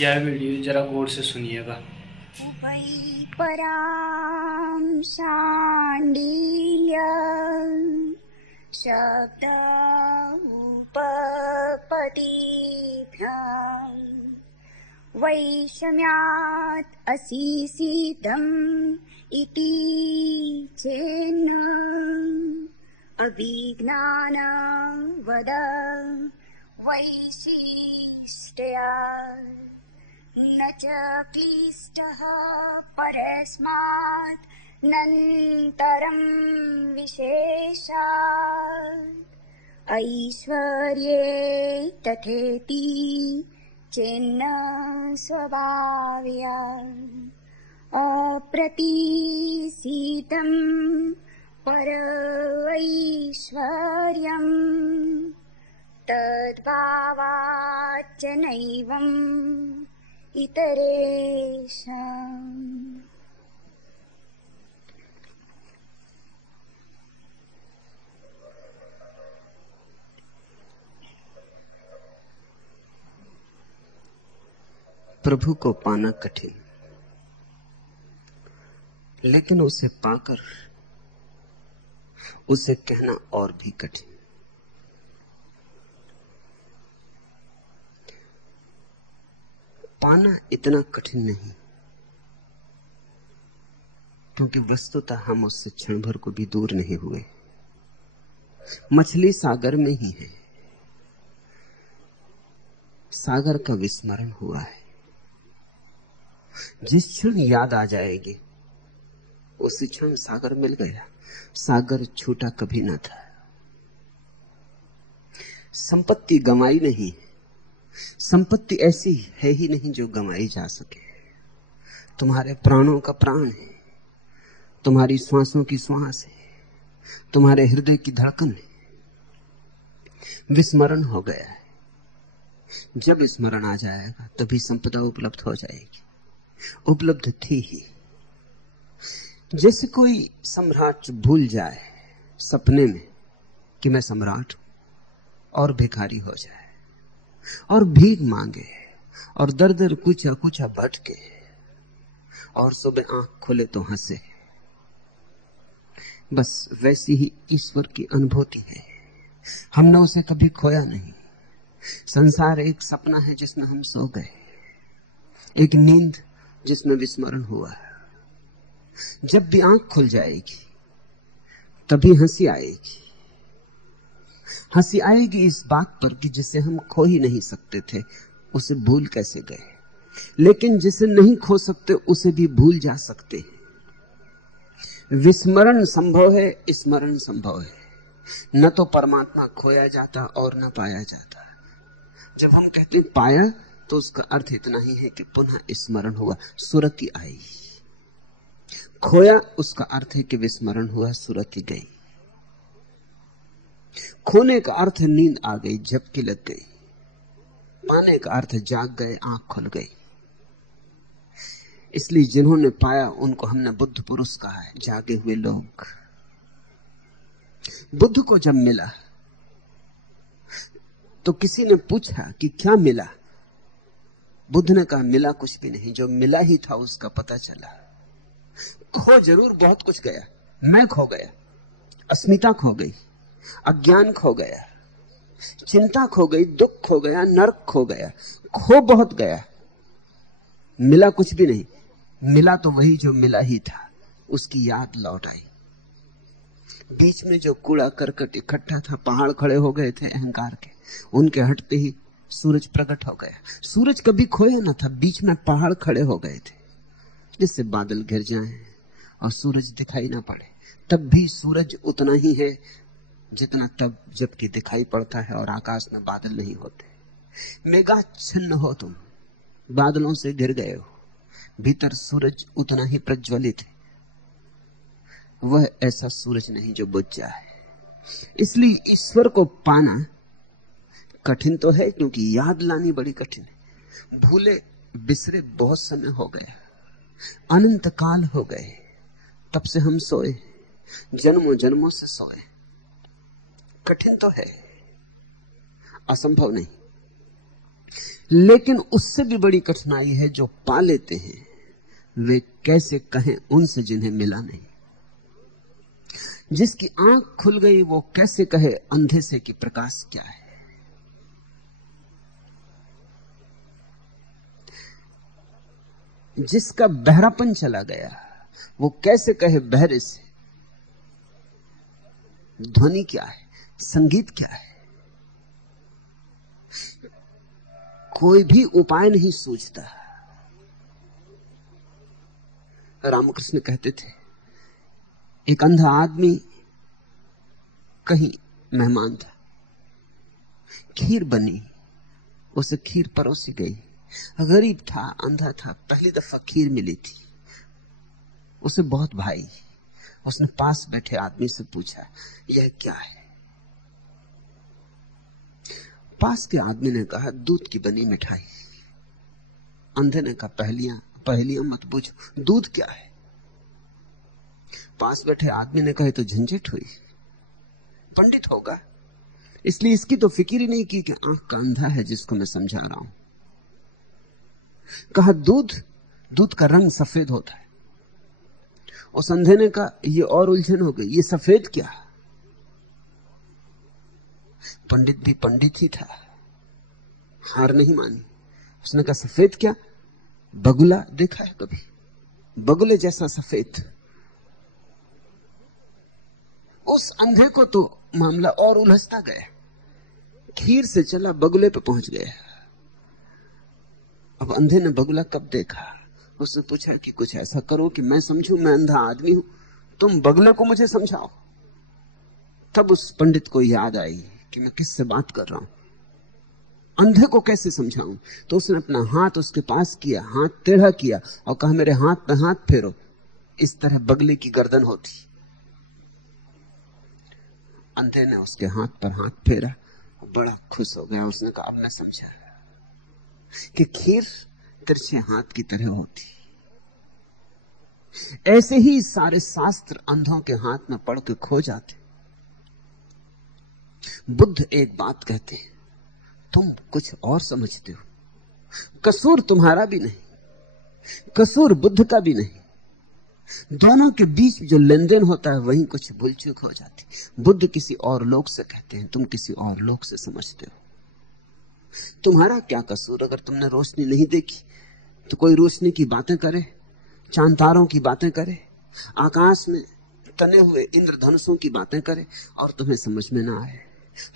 यह वीडियो जरा गौर से सुनिएगा। उभय परां शाण्डिल्य शब्द उपपदिभ्याम् वैषम्यात् असिसितम् इति चेन्न अभिज्ञानं वद वैशिष्ट्यात् न च क्लिष्टः परस्मात् नन्तरं विशेषात् ऐश्वर्ये तथेति चेन्न स्वभावयात् अप्रतिशितं परैश्वर्यम् तद्भावाच्च नैवम् इतरेषाम्। प्रभु को पाना कठिन, लेकिन उसे पाकर उसे कहना और भी कठिन। पाना इतना कठिन नहीं, क्योंकि वस्तुतः हम उससे क्षण भर को भी दूर नहीं हुए। मछली सागर में ही है, सागर का विस्मरण हुआ है। जिस क्षण याद आ जाएगी उसी क्षण सागर मिल गया। सागर छूटा कभी ना था। संपत्ति गंवाई नहीं, संपत्ति ऐसी है ही नहीं जो गंवाई जा सके। तुम्हारे प्राणों का प्राण है, तुम्हारी श्वासों की श्वास है, तुम्हारे हृदय की धड़कन है। विस्मरण हो गया है। जब स्मरण आ जाएगा तभी संपदा उपलब्ध हो जाएगी। उपलब्ध थी ही। जैसे कोई सम्राट भूल जाए सपने में कि मैं सम्राट हूं और भिखारी हो जाए और भीख मांगे और दर दर कुछा कुछा भटके और सुबह आंख खुले तो हंसे। बस वैसी ही ईश्वर की अनुभूति है। हमने उसे कभी खोया नहीं। संसार एक सपना है जिसमें हम सो गए, एक नींद जिसमें विस्मरण हुआ। जब भी आंख खुल जाएगी तभी हंसी आएगी। हंसी आएगी इस बात पर कि जिसे हम खो ही नहीं सकते थे उसे भूल कैसे गए, लेकिन जिसे नहीं खो सकते उसे भी भूल जा सकते हैं। विस्मरण संभव है, स्मरण संभव है। न तो परमात्मा खोया जाता और न पाया जाता। जब हम कहते हैं पाया तो उसका अर्थ इतना ही है कि पुनः स्मरण हुआ, सुरति आई। खोया उसका अर्थ है कि विस्मरण हुआ, सुरति गई। खोने का अर्थ नींद आ गई, झपकी लग गई। पाने का अर्थ जाग गए, आंख खुल गई। इसलिए जिन्होंने पाया उनको हमने बुद्ध पुरुष कहा है, जागे हुए लोग। बुद्ध को जब मिला तो किसी ने पूछा कि क्या मिला। बुद्ध ने कहा मिला कुछ भी नहीं, जो मिला ही था उसका पता चला। खो जरूर बहुत कुछ गया। मैं खो गया, अस्मिता खो गई, अज्ञान खो गया, चिंता खो गई, दुख खो गया, नरक खो गया, खो बहुत गया। मिला कुछ भी नहीं। मिला तो वही जो मिला ही था, उसकी याद लौट आई। बीच में जो कूड़ा करकट इकट्ठा था, पहाड़ खड़े हो गए थे अहंकार के, उनके हटते ही सूरज प्रकट हो गया। सूरज कभी खोया न था, बीच में पहाड़ खड़े हो गए थे। जिससे बादल घिर जाएं और सूरज दिखाई ना पड़े, तब भी सूरज उतना ही है जितना तब जबकि दिखाई पड़ता है और आकाश में बादल नहीं होते। मेघाच्छन्न हो तुम, बादलों से घिर गए हो, भीतर सूरज उतना ही प्रज्वलित है। वह ऐसा सूरज नहीं जो बुझ जाए। इसलिए ईश्वर को पाना कठिन तो है, क्योंकि याद लानी बड़ी कठिन है। भूले बिसरे बहुत समय हो गया, अनंत काल हो गए, तब से हम सोए, जन्मों जन्मों से सोए। कठिन तो है, असंभव नहीं। लेकिन उससे भी बड़ी कठिनाई है जो पा लेते हैं वे कैसे कहें उनसे जिन्हें मिला नहीं। जिसकी आंख खुल गई वो कैसे कहे अंधे से कि प्रकाश क्या है। जिसका बहरापन चला गया वो कैसे कहे बहरे से ध्वनि क्या है, संगीत क्या है। कोई भी उपाय नहीं सूझता। रामकृष्ण कहते थे एक अंधा आदमी कहीं मेहमान था, खीर बनी, उसे खीर परोसी गई। गरीब था, अंधा था, पहली दफा खीर मिली थी, उसे बहुत भाई। उसने पास बैठे आदमी से पूछा यह क्या है। पास के आदमी ने कहा दूध की बनी मिठाई। अंधे ने कहा पहलियां मत पूछो, दूध क्या है। पास बैठे आदमी ने कहा तो झंझट हुई, पंडित होगा इसलिए इसकी तो फिक्र ही नहीं की कि आंख का अंधा है जिसको मैं समझा रहा हूं। कहा दूध का रंग सफेद होता है। उस अंधे ने कहा ये और उलझन हो गई, ये सफेद क्या। पंडित भी पंडित ही था, हार नहीं मानी। उसने कहा सफेद क्या, बगुला देखा है कभी, बगुले जैसा सफेद। उस अंधे को तो मामला और उलझता गया, खीर से चला बगुले पे पहुंच गया। अब अंधे ने बगुला कब देखा। उसने पूछा कि कुछ ऐसा करो कि मैं समझूं, मैं अंधा आदमी हूं, तुम बगुले को मुझे समझाओ। तब उस पंडित को याद आई कि मैं किससे बात कर रहा हूं, अंधे को कैसे समझाऊं। तो उसने अपना हाथ उसके पास किया, हाथ टेढ़ा किया और कहा मेरे हाथ पे हाथ फेरो। इस तरह बगले की गर्दन होती। अंधे ने उसके हाथ पर हाथ फेरा, बड़ा खुश हो गया। उसने कहा अब मैं समझा कि खीर तिरछे हाथ की तरह होती। ऐसे ही सारे शास्त्र अंधों के हाथ में पड़ के खो जाते। बुद्ध एक बात कहते हैं, तुम कुछ और समझते हो, कसूर तुम्हारा भी नहीं, कसूर बुद्ध का भी नहीं। दोनों के बीच जो लेन देन होता है वहीं कुछ भूल चूक हो जाती। बुद्ध किसी और लोग से कहते हैं, तुम किसी और लोग से समझते हो। तुम्हारा क्या कसूर। अगर तुमने रोशनी नहीं देखी तो कोई रोशनी की बातें करे, चांद तारों की बातें करे, आकाश में तने हुए इंद्रधनुषों की बातें करे और तुम्हें समझ में ना आए,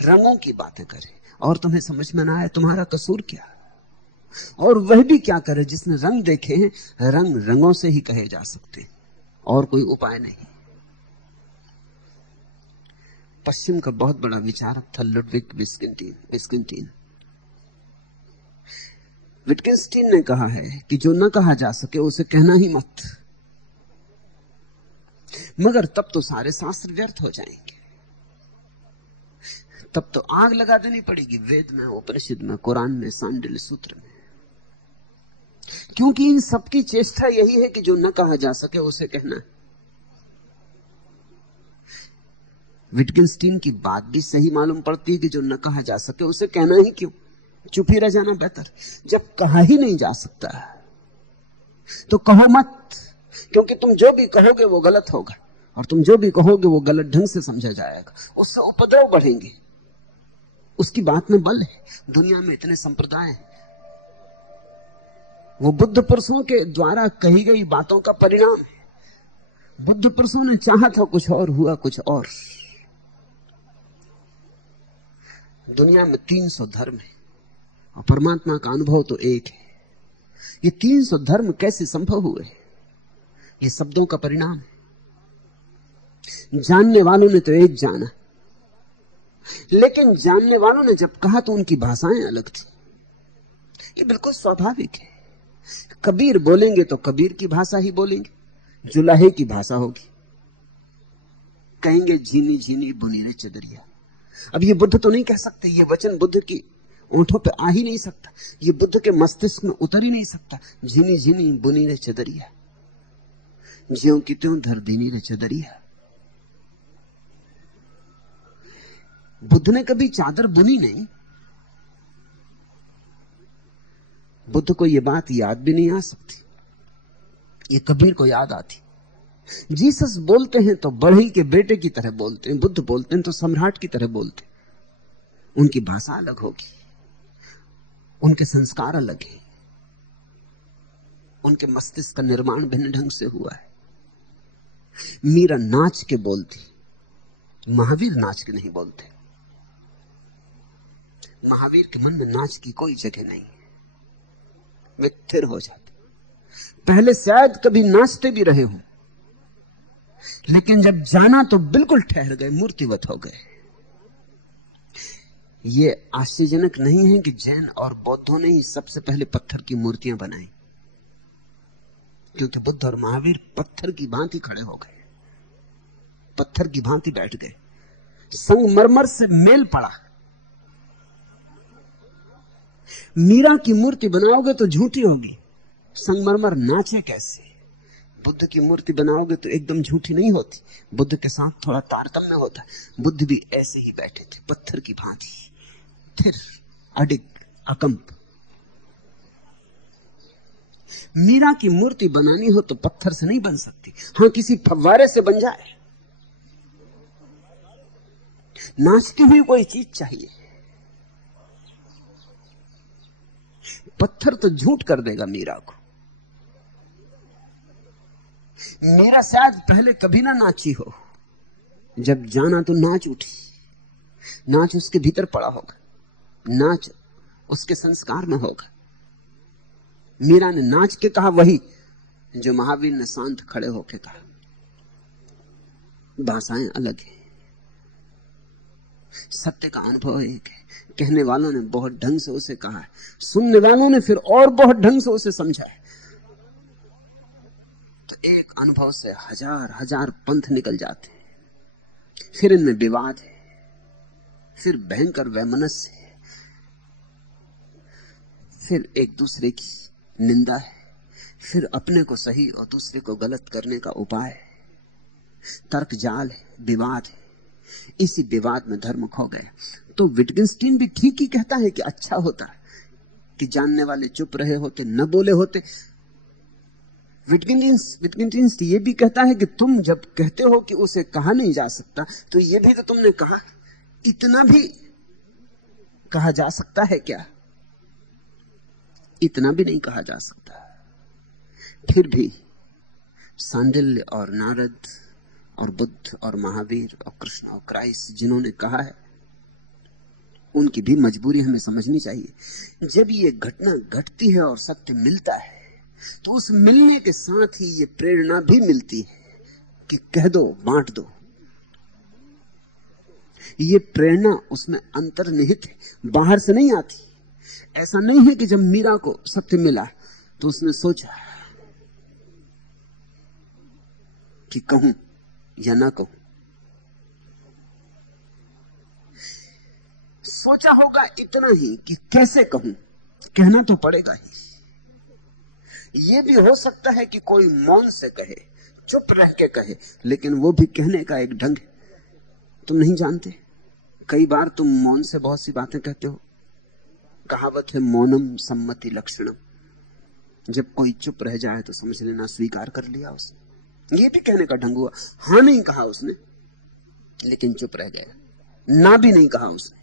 रंगों की बातें करे और तुम्हें समझ में ना आए, तुम्हारा कसूर क्या। और वह भी क्या करे जिसने रंग देखे हैं, रंग रंगों से ही कहे जा सकते और कोई उपाय नहीं। पश्चिम का बहुत बड़ा विचारक था लुडविग विस्किंटीन। विटकेंस्टीन ने कहा है कि जो न कहा जा सके उसे कहना ही मत। मगर तब तो सारे शास्त्र व्यर्थ हो जाएंगे, तब तो आग लगा देनी पड़ेगी वेद में, उपनिषद में, कुरान में, सांडिल्य सूत्र में। क्योंकि इन सबकी चेष्टा यही है कि जो न कहा जा सके उसे कहना है। विटकेंस्टीन की बात भी सही मालूम पड़ती है कि जो न कहा जा सके उसे कहना ही क्यों, चुप ही रह जाना बेहतर। जब कहा ही नहीं जा सकता तो कहो मत, क्योंकि तुम जो भी कहोगे वो गलत होगा और तुम जो भी कहोगे वो गलत ढंग से समझा जाएगा, उससे उपद्रव बढ़ेंगे। उसकी बात में बल है। दुनिया में इतने संप्रदाय हैं, वो बुद्ध पुरुषों के द्वारा कही गई बातों का परिणाम है। बुद्ध पुरुषों ने चाहा था कुछ और, हुआ कुछ और। दुनिया में 300 धर्म है और परमात्मा का अनुभव तो एक है। ये 300 धर्म कैसे संभव हुए? ये शब्दों का परिणाम है। जानने वालों ने तो एक जाना, लेकिन जानने वालों ने जब कहा तो उनकी भाषाएं अलग थी। ये बिल्कुल स्वाभाविक है। कबीर बोलेंगे तो कबीर की भाषा ही बोलेंगे, जुलाहे की भाषा होगी। कहेंगे झीनी झीनी बुनी रे चदरिया। अब ये बुद्ध तो नहीं कह सकते, ये वचन बुद्ध की ओंठों पे आ ही नहीं सकता, ये बुद्ध के मस्तिष्क में उतर ही नहीं सकता। झीनी झीनी बुनी रे चदरिया, ज्यों की त्यों धर दीनी रे चदरिया। बुद्ध ने कभी चादर बुनी नहीं, बुद्ध को ये बात याद भी नहीं आ सकती, ये कबीर को याद आती। जीसस बोलते हैं तो बढ़ई के बेटे की तरह बोलते हैं, बुद्ध बोलते हैं तो सम्राट की तरह बोलते हैं। उनकी भाषा अलग होगी, उनके संस्कार अलग हैं, उनके मस्तिष्क का निर्माण भिन्न ढंग से हुआ है। मीरा नाच के बोलती, महावीर नाच के नहीं बोलते। महावीर के मन में नाच की कोई जगह नहीं है, वे स्थिर हो जाते। पहले शायद कभी नाचते भी रहे हों, लेकिन जब जाना तो बिल्कुल ठहर गए, मूर्तिवत हो गए। ये आश्चर्यजनक नहीं है कि जैन और बौद्धों ने ही सबसे पहले पत्थर की मूर्तियां बनाई, क्योंकि बुद्ध और महावीर पत्थर की भांति खड़े हो गए, पत्थर की भांति बैठ गए, संगमरमर से मेल पड़ा। मीरा की मूर्ति बनाओगे तो झूठी होगी, संगमरमर नाचे कैसे? बुद्ध की मूर्ति बनाओगे तो एकदम झूठी नहीं होती, बुद्ध के साथ थोड़ा तारतम्य होता है। बुद्ध भी ऐसे ही बैठे थे, पत्थर की भांति, स्थिर, अडिग, अकंप। मीरा की मूर्ति बनानी हो तो पत्थर से नहीं बन सकती, हां किसी फव्वारे से बन जाए। नाचती हुई कोई चीज चाहिए। पत्थर तो झूठ कर देगा मीरा को। मीरा शायद पहले कभी ना नाची हो, जब जाना तो नाच उठी। नाच उसके भीतर पड़ा होगा, नाच उसके संस्कार में होगा। मीरा ने नाच के कहा वही जो महावीर ने शांत खड़े होके कहा। भाषाएं अलग है, सत्य का अनुभव एक है। कहने वालों ने बहुत ढंग से उसे कहा है, सुनने वालों ने फिर और बहुत ढंग से उसे समझा है। तो एक अनुभव से हजार हजार पंथ निकल जाते हैं। फिर इनमें विवाद है, फिर भयंकर वैमनस्य है, फिर एक दूसरे की निंदा है, फिर अपने को सही और दूसरे को गलत करने का उपाय है। तर्क जाल है, विवाद है। इसी विवाद में धर्म खो गए। तो विटगेंस्टीन भी ठीक ही कहता है कि अच्छा होता है कि जानने वाले चुप रहे होते, न बोले होते। विटगेंस्टीन ये भी कहता है कि तुम जब कहते हो कि उसे कहा नहीं जा सकता, तो ये भी तो तुमने कहा, इतना भी कहा जा सकता है क्या? इतना भी नहीं कहा जा सकता। फिर भी सांडिल्य और नारद और बुद्ध और महावीर और कृष्ण और क्राइस्ट जिन्होंने कहा है, उनकी भी मजबूरी हमें समझनी चाहिए। जब ये घटना घटती है और सत्य मिलता है, तो उस मिलने के साथ ही ये प्रेरणा भी मिलती है कि कह दो, बांट दो। ये प्रेरणा उसमें अंतर्निहित है, बाहर से नहीं आती। ऐसा नहीं है कि जब मीरा को सत्य मिला तो उसने सोचा कि कहूं या ना कहूं। सोचा होगा इतना ही कि कैसे कहूं, कहना तो पड़ेगा ही। यह भी हो सकता है कि कोई मौन से कहे, चुप रह के कहे, लेकिन वो भी कहने का एक ढंग है। तुम नहीं जानते, कई बार तुम मौन से बहुत सी बातें कहते हो। कहावत है मौनम सम्मति लक्षणम। जब कोई चुप रह जाए तो समझ लेना स्वीकार कर लिया उसने। ये भी कहने का ढंग हुआ। हाँ नहीं कहा उसने, लेकिन चुप रह गया। ना भी नहीं कहा उसने।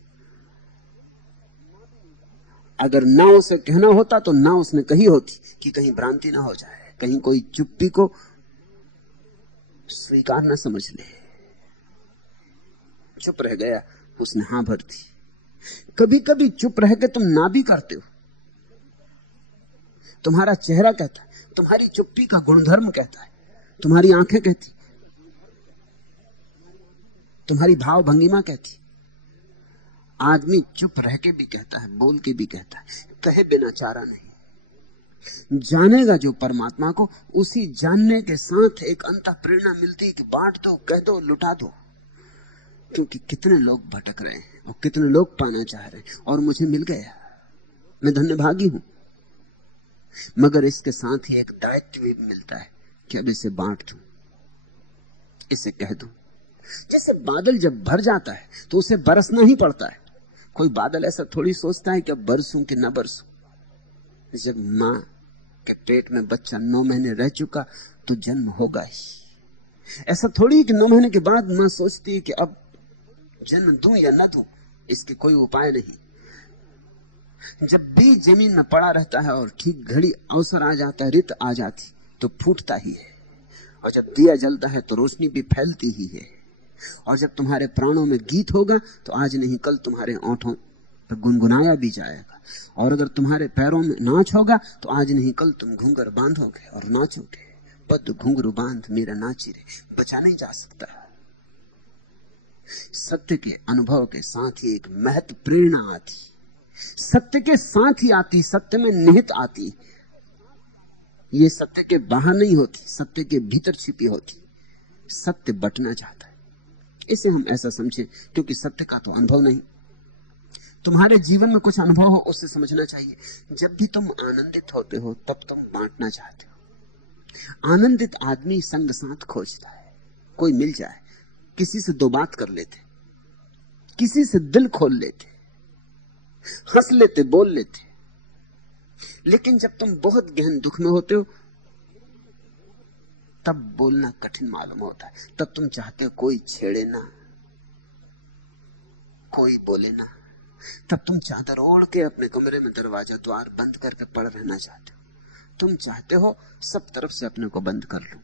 अगर ना उसे कहना होता तो ना उसने कही होती कि कहीं भ्रांति ना हो जाए, कहीं कोई चुप्पी को स्वीकार ना समझ ले। चुप रह गया, उसने हां भर दी। कभी कभी चुप रह के तुम ना भी करते हो। तुम्हारा चेहरा कहता है, तुम्हारी चुप्पी का गुणधर्म कहता है, तुम्हारी आंखें कहती, तुम्हारी भाव भंगिमा कहती। आदमी चुप रह के भी कहता है, बोल के भी कहता है, कहे बिना चारा नहीं। जानेगा जो परमात्मा को, उसी जानने के साथ एक अंतः प्रेरणा मिलती है कि बांट दो, कह दो, लुटा दो। क्योंकि कितने लोग भटक रहे हैं और कितने लोग पाना चाह रहे हैं, और मुझे मिल गया, मैं धन्यभागी हूं। मगर इसके साथ ही एक दायित्व भी मिलता है कि अब इसे बांट दूं, इसे कह दूं। जैसे बादल जब भर जाता है तो उसे बरसना ही पड़ता है। कोई बादल ऐसा थोड़ी सोचता है कि अब बरसूं कि ना बरसूं। जब माँ के पेट में बच्चा 9 महीने रह चुका तो जन्म होगा ही। ऐसा थोड़ी कि 9 महीने के बाद माँ सोचती है कि अब जन्म दूं या ना दूं, इसके कोई उपाय नहीं। जब बीज जमीन में पड़ा रहता है और ठीक घड़ी अवसर आ जाता है, ऋत आ जाती, तो फूटता ही है। और जब दिया जलता है तो रोशनी भी फैलती ही है। और जब तुम्हारे प्राणों में गीत होगा तो आज नहीं कल तुम्हारे ओंठों पर गुनगुनाया भी जाएगा। और अगर तुम्हारे पैरों में नाच होगा तो आज नहीं कल तुम घूंघर बांधोगे और नाचोगे। पद घुंघरू बांध मेरा नाची रे, बचा नहीं जा सकता। सत्य के अनुभव के साथ ही एक महत्व प्रेरणा आती, सत्य के साथ ही आती, सत्य में निहित आती। ये सत्य के बाहर नहीं होती, सत्य के भीतर छिपी होती। सत्य बटना चाहता है, इसे हम ऐसा समझें, क्योंकि सत्य का तो अनुभव नहीं। तुम्हारे जीवन में कुछ अनुभव हो उसे समझना चाहिए। जब भी तुम आनंदित होते हो तब तुम बांटना चाहते हो। आनंदित आदमी संग साथ खोजता है, कोई मिल जाए, किसी से 2 बात कर लेते, किसी से दिल खोल लेते, हंस लेते, बोल लेते। लेकिन जब तुम बहुत गहन दुख में होते हो तब बोलना कठिन मालूम होता है। तब तुम चाहते हो कोई छेड़े ना, कोई बोले ना। तब तुम चादर ओढ़ के अपने कमरे में दरवाजा द्वार बंद करके पड़ रहना चाहते हो। तुम चाहते हो सब तरफ से अपने को बंद कर लो।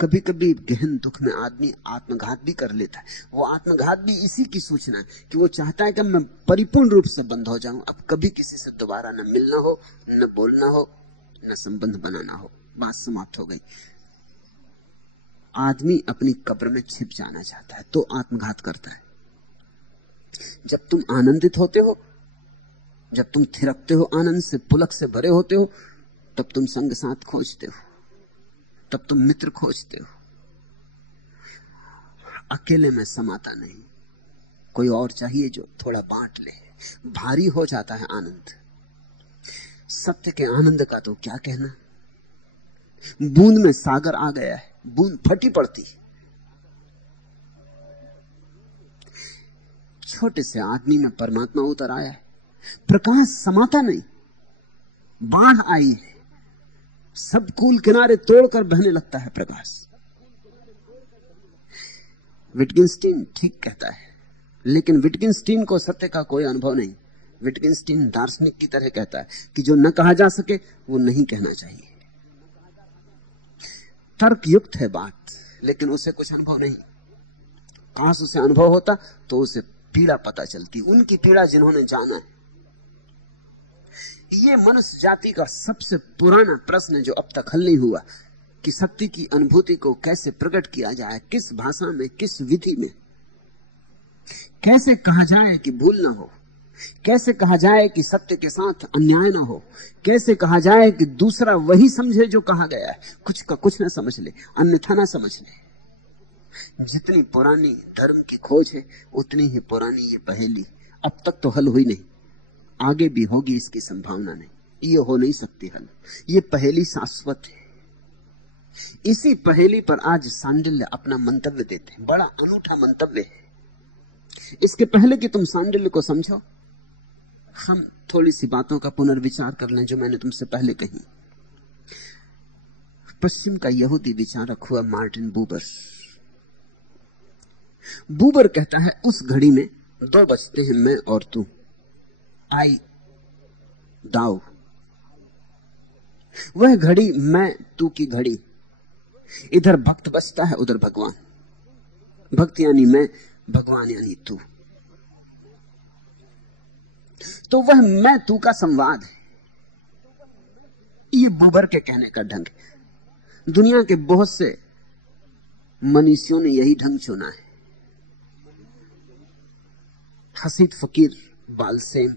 कभी कभी गहन दुख में आदमी आत्मघात भी कर लेता है। वो आत्मघात भी इसी की सूचना है कि वो चाहता है कि मैं परिपूर्ण रूप से बंद हो जाऊं, अब कभी किसी से दोबारा न मिलना हो, न बोलना हो, न संबंध बनाना हो, बात समाप्त हो गई। आदमी अपनी कब्र में छिप जाना चाहता है तो आत्मघात करता है। जब तुम आनंदित होते हो, जब तुम थिरकते हो, आनंद से पुलक से भरे होते हो, तब तुम संग साथ खोजते हो, तब तुम मित्र खोजते हो। अकेले में समाता नहीं, कोई और चाहिए जो थोड़ा बांट ले। भारी हो जाता है आनंद। सत्य के आनंद का तो क्या कहना। बूंद में सागर आ गया है, बूंद फटी पड़ती। छोटे से आदमी में परमात्मा उतर आया है। प्रकाश समाता नहीं, बाढ़ आई है, सब कूल किनारे तोड़कर बहने लगता है प्रकाश। विटगेंस्टीन ठीक कहता है, लेकिन विटगेंस्टीन को सत्य का कोई अनुभव नहीं। विटगेंस्टीन दार्शनिक की तरह कहता है कि जो न कहा जा सके वो नहीं कहना चाहिए। तर्क युक्त है बात, लेकिन उसे कुछ अनुभव नहीं। काश उसे अनुभव होता तो उसे पीड़ा पता चलती, उनकी पीड़ा जिन्होंने जाना है। ये मनुष्य जाति का सबसे पुराना प्रश्न जो अब तक हल नहीं हुआ कि सत्य की अनुभूति को कैसे प्रकट किया जाए, किस भाषा में, किस विधि में, कैसे कहा जाए कि भूल ना हो, कैसे कहा जाए कि सत्य के साथ अन्याय ना हो, कैसे कहा जाए कि दूसरा वही समझे जो कहा गया है, कुछ का कुछ ना समझ ले, अन्यथा ना समझ ले। जितनी पुरानी धर्म की खोज है उतनी ही पुरानी ये पहेली अब तक तो हल हुई नहीं, आगे भी होगी इसकी संभावना नहीं। ये हो नहीं सकती हल, ये पहेली शाश्वत है। इसी पहेली पर आज सांडिल्य अपना मंतव्य देते हैं। बड़ा अनूठा मंतव्य है। इसके पहले कि तुम सांडिल्य को समझो, हम थोड़ी सी बातों का पुनर्विचार कर लें जो मैंने तुमसे पहले कही। पश्चिम का यहूदी विचारक हुआ मार्टिन बूबर। बूबर कहता है उस घड़ी में 2 बजते हैं, मैं और तू, आई दाऊ। वह घड़ी मैं तू की घड़ी, इधर भक्त बजता है उधर भगवान। भक्त यानी मैं, भगवान यानी तू। तो वह मैं तू का संवाद है। ये बूबर के कहने का ढंग है। दुनिया के बहुत से मनीषियों ने यही ढंग चुना है। हसीद फकीर, बालसेन,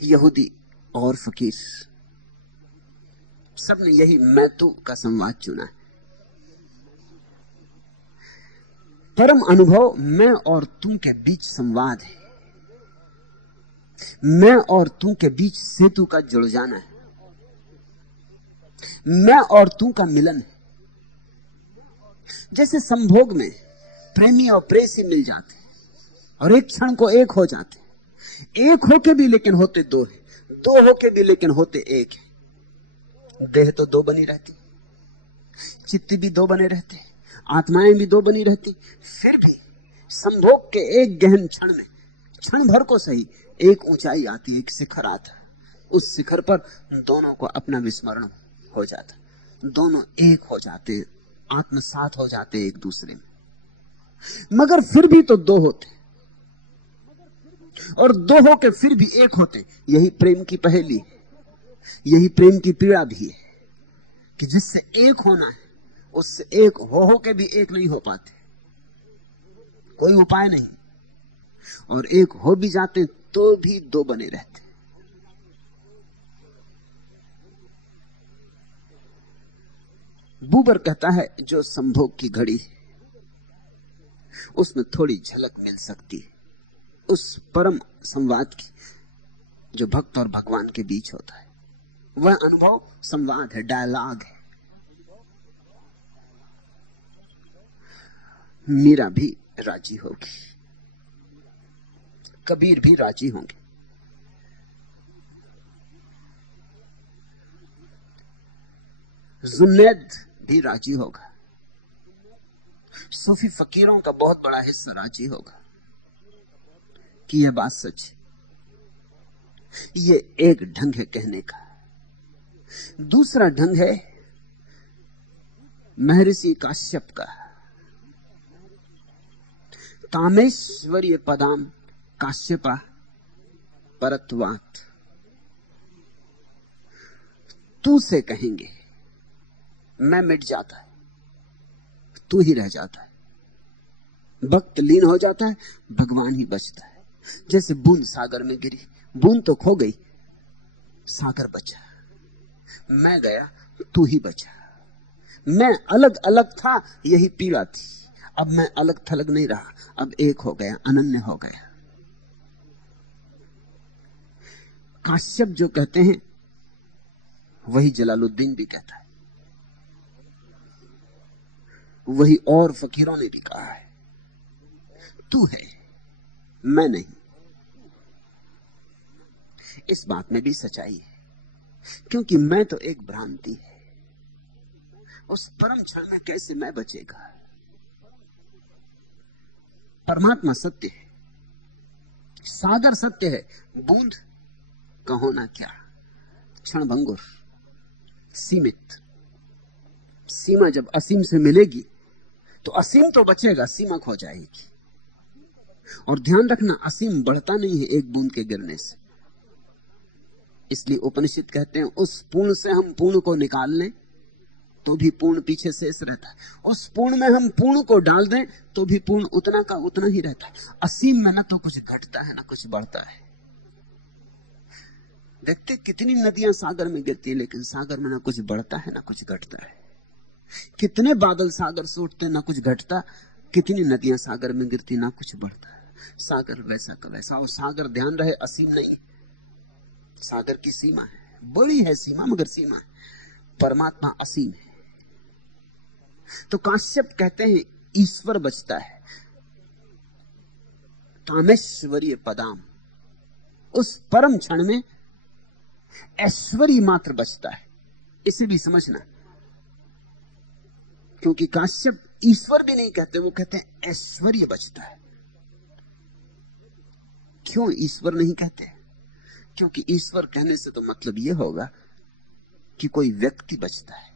यहूदी और फकीर, सबने यही मैं तू का संवाद चुना है। परम अनुभव मैं और तू के बीच संवाद है। मैं और तू के बीच सेतु का जुड़ जाना है। मैं और तू का मिलन है। जैसे संभोग में प्रेमी और प्रेयसी मिल जाते और एक क्षण को एक हो जाते, एक होके भी लेकिन होते दो है, दो होके भी लेकिन होते एक है। देह तो दो बनी रहती, चित्त भी दो बने रहते, आत्माएं भी दो बनी रहती, फिर भी संभोग के एक गहन क्षण में, क्षण भर को सही, एक ऊंचाई आती है, एक शिखर आता है। उस शिखर पर दोनों को अपना विस्मरण हो जाता, दोनों एक हो जाते, आत्मसात हो जाते एक दूसरे में। मगर फिर भी तो दो होते, और दो होके फिर भी एक होते। यही प्रेम की पहेली है, यही प्रेम की पीड़ा भी है कि जिससे एक होना है उससे एक हो के भी एक नहीं हो पाते, कोई उपाय नहीं, और एक हो भी जाते तो भी दो बने रहते। बूबर कहता है जो संभोग की घड़ी उसमें थोड़ी झलक मिल सकती है उस परम संवाद की जो भक्त और भगवान के बीच होता है। वह अनुभव संवाद है, डायलॉग है। मीरा भी राजी होगी, कबीर भी राजी होंगे, जुन्नैद भी राजी होगा, सूफी फकीरों का बहुत बड़ा हिस्सा राजी होगा कि यह बात सच है। ये एक ढंग है कहने का। दूसरा ढंग है महर्षि काश्यप का, कामेश्वर्य पदाम काश्यपा परत्वात्। तू से कहेंगे मैं मिट जाता है, तू ही रह जाता है। भक्त लीन हो जाता है, भगवान ही बचता है। जैसे बूंद सागर में गिरी, बूंद तो खो गई, सागर बचा। मैं गया, तू ही बचा। मैं अलग अलग था, यही पीड़ा थी। अब मैं अलग थलग नहीं रहा, अब एक हो गया, अनन्य हो गया। काश्यप जो कहते हैं वही जलालुद्दीन भी कहता है, वही और फकीरों ने भी कहा है। तू है, मैं नहीं। इस बात में भी सच्चाई है, क्योंकि मैं तो एक भ्रांति है। उस परम क्षण में कैसे मैं बचेगा? परमात्मा सत्य है, सागर सत्य है, बूंद का होना क्या, क्षणभंगुर, सीमित। सीमा जब असीम से मिलेगी तो असीम तो बचेगा, सीमा खो जाएगी। और ध्यान रखना, असीम बढ़ता नहीं है एक बूंद के गिरने से। इसलिए उपनिषद कहते हैं उस पूर्ण से हम पूर्ण को निकाल लें तो भी पूर्ण पीछे शेष रहता है, उस पूर्ण में हम पूर्ण को डाल दें तो भी पूर्ण उतना का उतना ही रहता है। असीम में ना तो कुछ घटता है ना कुछ बढ़ता है। देखते कितनी नदियां सागर में गिरती है, लेकिन सागर में ना कुछ बढ़ता है ना कुछ घटता है। कितने बादल सागर से उठते ना कुछ घटता, कितनी नदियां सागर में गिरती ना कुछ बढ़ता। सागर वैसा का वैसा। और सागर ध्यान रहे असीम नहीं, सागर की सीमा है, बड़ी है सीमा मगर सीमा है। परमात्मा असीम है। तो काश्यप कहते हैं ईश्वर बचता है, कामेश्वर्य पदाम। उस परम क्षण में ऐश्वर्य मात्र बचता है। इसे भी समझना, क्योंकि काश्यप ईश्वर भी नहीं कहते, वो कहते हैं ऐश्वर्य बचता है। क्यों ईश्वर नहीं कहते? क्योंकि ईश्वर कहने से तो मतलब यह होगा कि कोई व्यक्ति बचता है।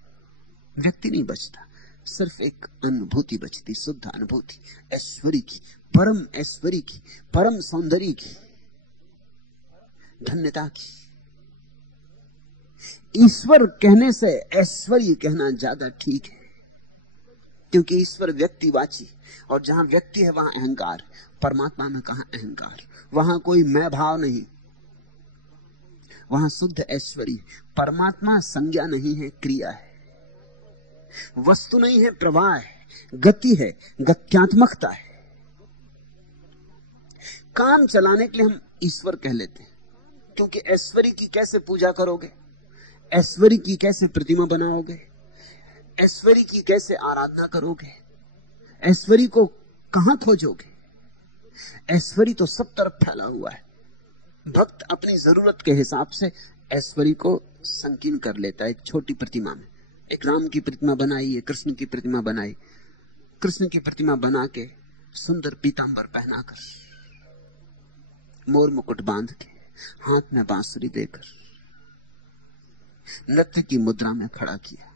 व्यक्ति नहीं बचता, सिर्फ एक अनुभूति बचती, शुद्ध अनुभूति, ऐश्वर्य की, परम ऐश्वर्य की, परम सौंदर्य की, धन्यता की। ईश्वर कहने से ऐश्वर्य कहना ज्यादा ठीक है, क्योंकि ईश्वर व्यक्तिवाची, और जहां व्यक्ति है वहां अहंकार। परमात्मा में कहां अहंकार, वहां कोई मैं भाव नहीं, वहां शुद्ध ऐश्वर्य। परमात्मा संज्ञा नहीं है, क्रिया है, वस्तु नहीं है, प्रवाह है, गति है, गत्यात्मकता है। काम चलाने के लिए हम ईश्वर कह लेते हैं, क्योंकि ऐश्वर्य की कैसे पूजा करोगे, ऐश्वर्य की कैसे प्रतिमा बनाओगे, ऐश्वर्य की कैसे आराधना करोगे, ऐश्वर्य को कहां खोजोगे? ऐश्वर्य तो सब तरफ फैला हुआ है, भक्त अपनी जरूरत के हिसाब से ऐश्वर्य को संकीर्ण कर लेता है। एक छोटी प्रतिमा में, एक राम की प्रतिमा बनाई है, कृष्ण की प्रतिमा बनाई, कृष्ण की प्रतिमा बना के सुंदर पीतांबर पहनाकर, मोर मुकुट बांध के, हाथ में बांसुरी देकर नृत्य की मुद्रा में खड़ा किया।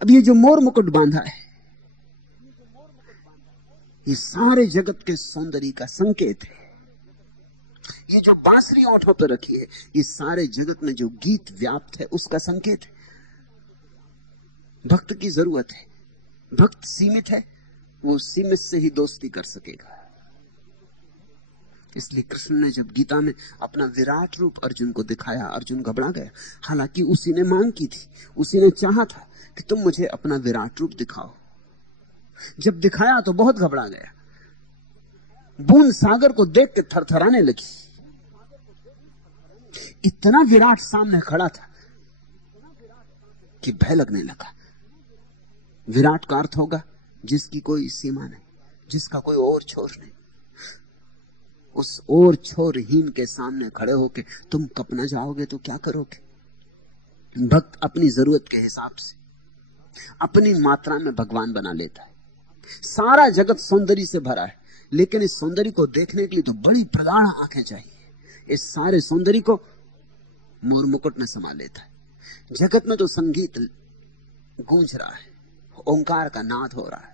अब ये जो मोर मुकुट बांधा है, ये सारे जगत के सौंदर्य का संकेत है। ये जो बांसुरी ओंठों पर रखी है, ये सारे जगत में जो गीत व्याप्त है उसका संकेत है। भक्त की जरूरत है। भक्त सीमित है, वो सीमित से ही दोस्ती कर सकेगा। इसलिए कृष्ण ने जब गीता में अपना विराट रूप अर्जुन को दिखाया, अर्जुन घबरा गया। हालांकि उसी ने मांग की थी, उसी ने चाहा था कि तुम मुझे अपना विराट रूप दिखाओ। जब दिखाया तो बहुत घबरा गया। बूंद सागर को देख के थरथराने लगी। इतना विराट सामने खड़ा था कि भय लगने लगा। विराट का अर्थ होगा जिसकी कोई सीमा नहीं, जिसका कोई ओर छोर नहीं। उस ओर छोरहीन के सामने खड़े होके तुम कपना जाओगे तो क्या करोगे? भक्त अपनी जरूरत के हिसाब से अपनी मात्रा में भगवान बना लेता है। सारा जगत सौंदर्य से भरा है, लेकिन इस सौंदर्य को देखने के लिए तो बड़ी प्रगाढ़ आंखें चाहिए। इस सारे सौंदर्य को मोर मुकुट में समा लेता है। जगत में तो संगीत गूंज रहा है, ओंकार का नाद हो रहा है।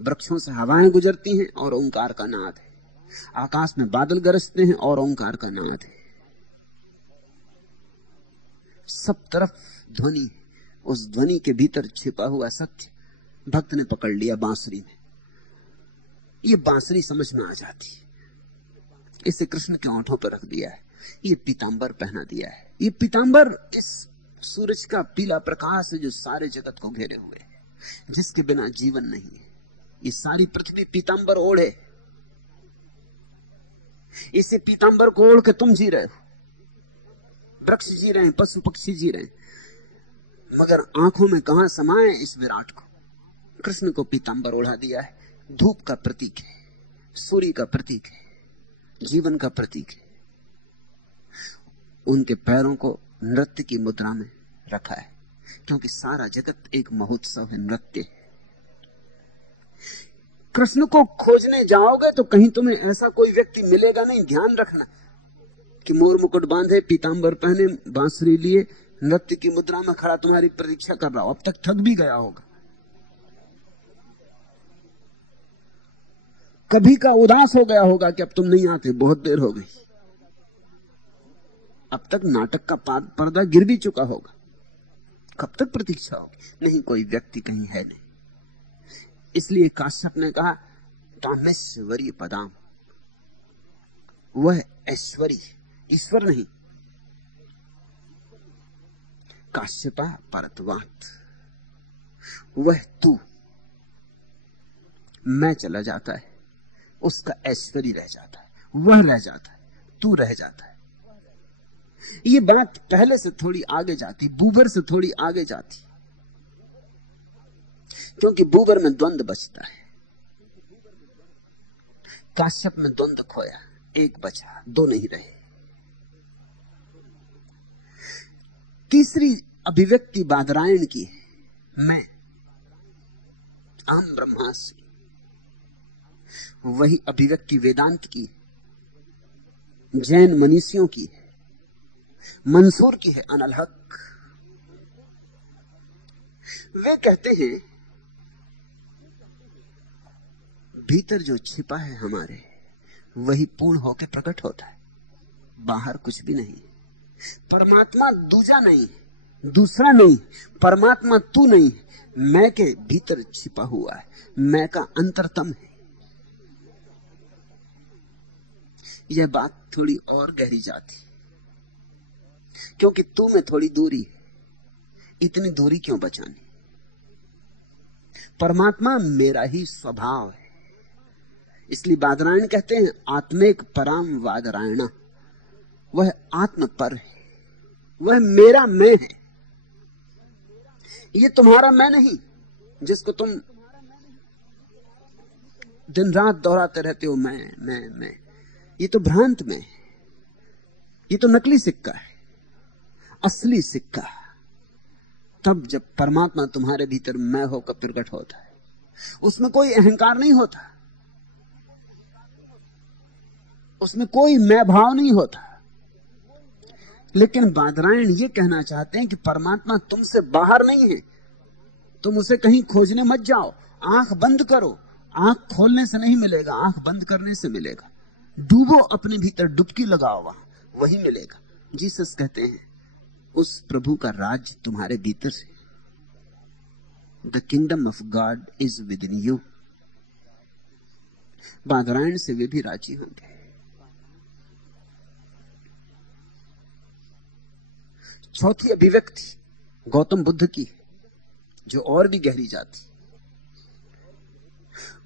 वृक्षों से हवाएं गुजरती हैं और ओंकार का नाद है। आकाश में बादल गरजते हैं और ओंकार का नाद है। सब तरफ ध्वनि है। उस ध्वनि के भीतर छिपा हुआ सत्य भक्त ने पकड़ लिया बांसुरी में। ये बांसुरी समझ में आ जाती है। इसे कृष्ण के ओंठों पर रख दिया है, ये पीतांबर पहना दिया है। ये पीतांबर इस सूरज का पीला प्रकाश है जो सारे जगत को घेरे हुए है, जिसके बिना जीवन नहीं है। ये सारी पृथ्वी पीतांबर ओढ़े। इसे पीतांबर को ओढ़ के तुम जी रहे हो, वृक्ष जी रहे हैं, पशु पक्षी जी रहे हैं, मगर आंखों में कहां समाये इस विराट को। कृष्ण को पीतांबर ओढ़ा दिया है। धूप का प्रतीक है, सूर्य का प्रतीक है, जीवन का प्रतीक है। उनके पैरों को नृत्य की मुद्रा में रखा है, क्योंकि सारा जगत एक महोत्सव है, नृत्य है। कृष्ण को खोजने जाओगे तो कहीं तुम्हें ऐसा कोई व्यक्ति मिलेगा नहीं। ध्यान रखना कि मोर मुकुट बांधे, पीतांबर पहने, बांसुरी लिए, नृत्य की मुद्रा में खड़ा तुम्हारी प्रतीक्षा कर रहा हो। अब तक थक भी गया होगा, कभी का उदास हो गया होगा कि अब तुम नहीं आते, बहुत देर हो गई। अब तक नाटक का पर्दा गिर भी चुका होगा। कब तक प्रतीक्षा होगी? नहीं, कोई व्यक्ति कहीं है नहीं। इसलिए काश्यप ने कहा तामेश्वरी पदाम, वह ऐश्वरी, ईश्वर नहीं। काश्यपा परतवात, वह तू। मैं चला जाता है, उसका ऐश्वर्य रह जाता है, वह रह जाता है, तू रह जाता है। ये बात पहले से थोड़ी आगे जाती, बूबर से थोड़ी आगे जाती, क्योंकि बूबर में द्वंद बचता है। काश्यप में द्वंद खोया, एक बचा, दो नहीं रहे। तीसरी अभिव्यक्ति बादरायण की है, मैं, अहम ब्रह्मास्मि। वही अभिव्यक्ति वेदांत की, जैन मनीषियों की है, मंसूर की है, अनल हक। वे कहते हैं भीतर जो छिपा है हमारे, वही पूर्ण होकर प्रकट होता है, बाहर कुछ भी नहीं। परमात्मा दूजा नहीं, दूसरा नहीं। परमात्मा तू नहीं, मैं के भीतर छिपा हुआ है, मैं का अंतरतम है। यह बात थोड़ी और गहरी जाती, क्योंकि तू में थोड़ी दूरी है। इतनी दूरी क्यों बचानी? परमात्मा मेरा ही स्वभाव है। इसलिए बादरायण कहते हैं आत्मेक पराम वादरायणा, वह आत्म पर है, वह मेरा मैं है। ये तुम्हारा मैं नहीं, जिसको तुम दिन रात दोहराते रहते हो, मैं। ये तो भ्रांत में है, ये तो नकली सिक्का है। असली सिक्का तब जब परमात्मा तुम्हारे भीतर मैं होकर प्रकट होता है, उसमें कोई अहंकार नहीं होता, उसमें कोई मैं भाव नहीं होता। लेकिन बादरायण ये कहना चाहते हैं कि परमात्मा तुमसे बाहर नहीं है, तुम उसे कहीं खोजने मत जाओ। आंख बंद करो, आंख खोलने से नहीं मिलेगा, आंख बंद करने से मिलेगा। डूबो अपने भीतर, डुबकी लगाओ, वही मिलेगा। जीसस कहते हैं उस प्रभु का राज तुम्हारे भीतर से, the kingdom of God is with in you. Badarayana से वे भी राजी होंगे। चौथी अभिव्यक्ति गौतम बुद्ध की, जो और भी गहरी जाती।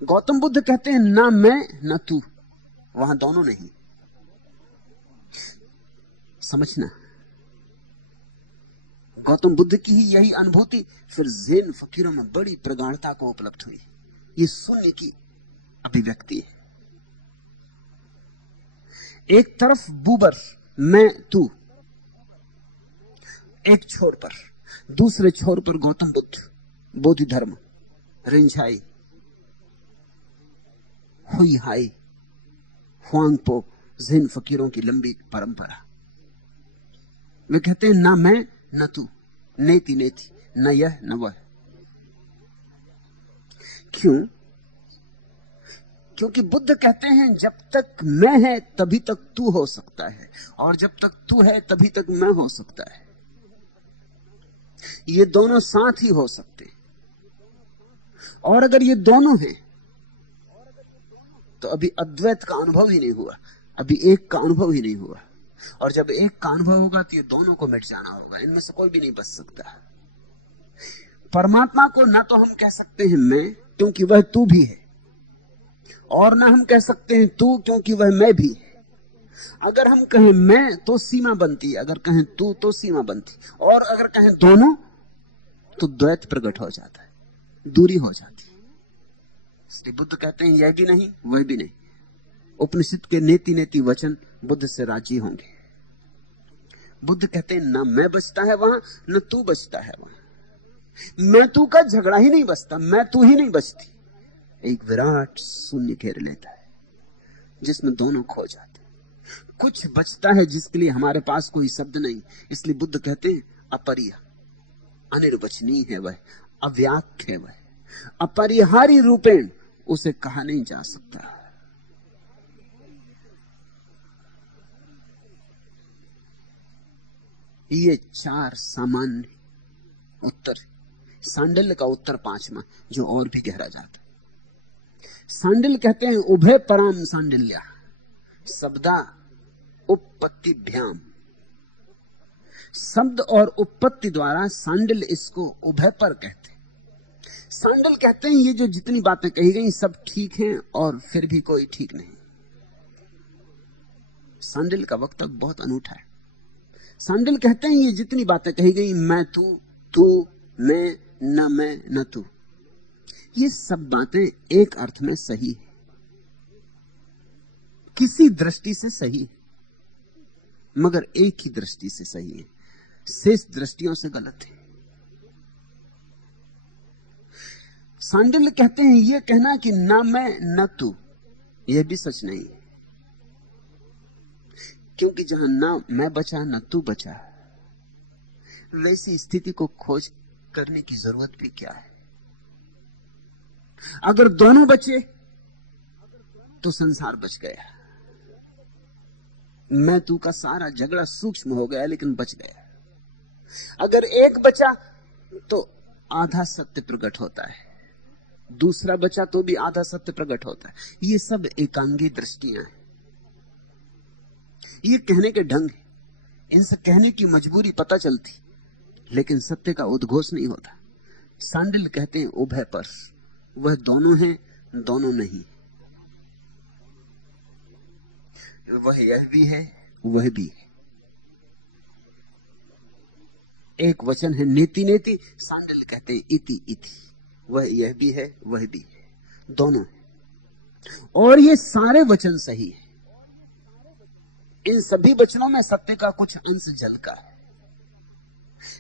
गौतम बुद्ध कहते हैं ना मैं ना तू, वहां दोनों नहीं। समझना, गौतम बुद्ध की ही यही अनुभूति फिर ज़ेन फकीरों में बड़ी प्रगाढ़ता को उपलब्ध हुई। ये शून्य की अभिव्यक्ति है। एक तरफ बूबर मैं तू, एक छोर पर, दूसरे छोर पर गौतम बुद्ध, बोधि धर्म, रिंझाई, हुई हाई, हुआंगपो, ज़ेन फकीरों की लंबी परंपरा। वे कहते हैं ना मैं न तू, नेति नेति, न यह न वह। क्यों? क्योंकि बुद्ध कहते हैं जब तक मैं है तभी तक तू हो सकता है, और जब तक तू है तभी तक मैं हो सकता है। ये दोनों साथ ही हो सकते हैं। और अगर ये दोनों हैं तो अभी अद्वैत का अनुभव ही नहीं हुआ, अभी एक का अनुभव ही नहीं हुआ। और जब एक का अनुभव होगा तो ये दोनों को मिट जाना होगा, इनमें से कोई भी नहीं बच सकता। परमात्मा को ना तो हम कह सकते हैं मैं, क्योंकि वह तू भी है, और ना हम कह सकते हैं तू, क्योंकि वह मैं भी है। अगर हम कहें मैं तो सीमा बनती, अगर कहें तू तो सीमा बनती, और अगर कहें दोनों तो द्वैत प्रकट हो जाता है, दूरी हो जाती है। इसलिए बुद्ध कहते हैं यह भी नहीं वह भी नहीं। उपनिषद के नेति नेति वचन बुद्ध से राजी होंगे। बुद्ध कहते हैं ना मैं बचता है वहां, न तू बचता है वहां। मैं तू का झगड़ा ही नहीं बचता, मैं तू ही नहीं बचती। एक विराट शून्य घेर लेता है जिसमें दोनों खो जाते। कुछ बचता है जिसके लिए हमारे पास कोई शब्द नहीं। इसलिए बुद्ध कहते हैं अपरिय, अनिर्वचनीय है वह, अव्याख्य है वह, अपरिहारी रूपेण उसे कहा नहीं जा सकता। ये चार सामान्य उत्तर, सांडिल्य का उत्तर पांचवा जो और भी गहरा जाता है। सांडिल्य कहते हैं उभय पराम सांडिल्या शब्दा उपपत्तिभ्याम। शब्द और उपपत्ति द्वारा सांडिल्य इसको उभय पर कहते हैं। सांडिल्य कहते हैं ये जो जितनी बातें कही गई सब ठीक हैं और फिर भी कोई ठीक नहीं। सांडिल्य का वक्तव्य बहुत अनूठा है। सांडिल्य कहते हैं ये जितनी बातें कही गई, मैं तू, तू मैं, न तू, ये सब बातें एक अर्थ में सही है, किसी दृष्टि से सही है, मगर एक ही दृष्टि से सही है, शेष दृष्टियों से गलत है। सांडिल्य कहते हैं यह कहना कि ना मैं न तू, यह भी सच नहीं है, क्योंकि जहां ना मैं बचा न तू बचा, वैसी स्थिति को खोज करने की जरूरत भी क्या है। अगर दोनों बचे तो संसार बच गया। मैं तू का सारा झगड़ा सूक्ष्म हो गया लेकिन बच गया। अगर एक बचा तो आधा सत्य प्रकट होता है, दूसरा बचा तो भी आधा सत्य प्रकट होता है। ये सब एकांगी दृष्टियां हैं, ये कहने के ढंग है, इनसे कहने की मजबूरी पता चलती, लेकिन सत्य का उद्घोष नहीं होता। सांडिल्य कहते हैं उभय पर, वह दोनों हैं दोनों नहीं, वह यह भी है वह भी है। एक वचन है नेति नेति, सांडिल्य कहते हैं इति इति, वह यह भी है वह भी है, दोनों है। और ये सारे वचन सही है, इन सभी वचनों में सत्य का कुछ अंश झलका है,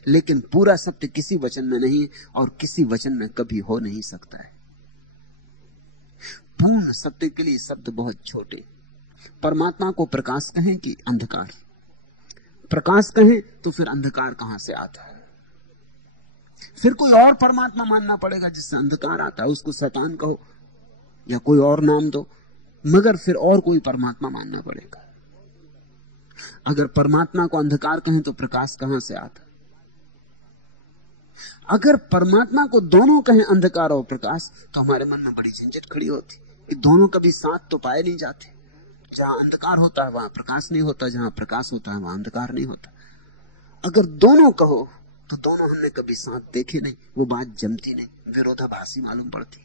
लेकिन पूरा सत्य किसी वचन में नहीं और किसी वचन में कभी हो नहीं सकता है। पूर्ण सत्य के लिए शब्द बहुत छोटे। परमात्मा को प्रकाश कहें कि अंधकार? प्रकाश कहें तो फिर अंधकार कहां से आता है? फिर कोई और परमात्मा मानना पड़ेगा जिससे अंधकार आता है। उसको शैतान कहो या कोई और नाम दो, मगर फिर और कोई परमात्मा मानना पड़ेगा। अगर परमात्मा को अंधकार कहें तो प्रकाश कहां से आता? अगर परमात्मा को दोनों कहें, अंधकार और प्रकाश, तो हमारे मन में बड़ी झंझट खड़ी होती कि दोनों कभी साथ तो पाए नहीं जाते। जहां अंधकार होता है वहां प्रकाश नहीं होता, जहां प्रकाश होता है वहां अंधकार नहीं होता। अगर दोनों कहो तो दोनों हमने कभी साथ देखे नहीं, वो बात जमती नहीं, विरोधाभासी मालूम पड़ती।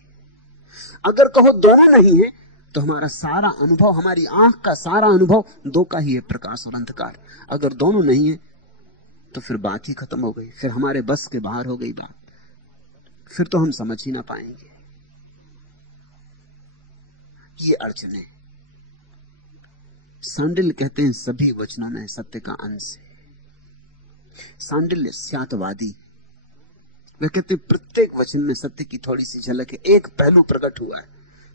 अगर कहो दोनों नहीं है तो हमारा सारा अनुभव, हमारी आंख का सारा अनुभव दो का ही है, प्रकाश और अंधकार। अगर दोनों नहीं है तो फिर बात ही खत्म हो गई, फिर हमारे बस के बाहर हो गई बात, फिर तो हम समझ ही ना पाएंगे। ये अड़चन है। सांडिल्य कहते हैं सभी वचनों में सत्य का अंश है। सांडिल्य स्यातवादी, वे कहते हैं प्रत्येक वचन में सत्य की थोड़ी सी झलक है। एक पहलू प्रकट हुआ है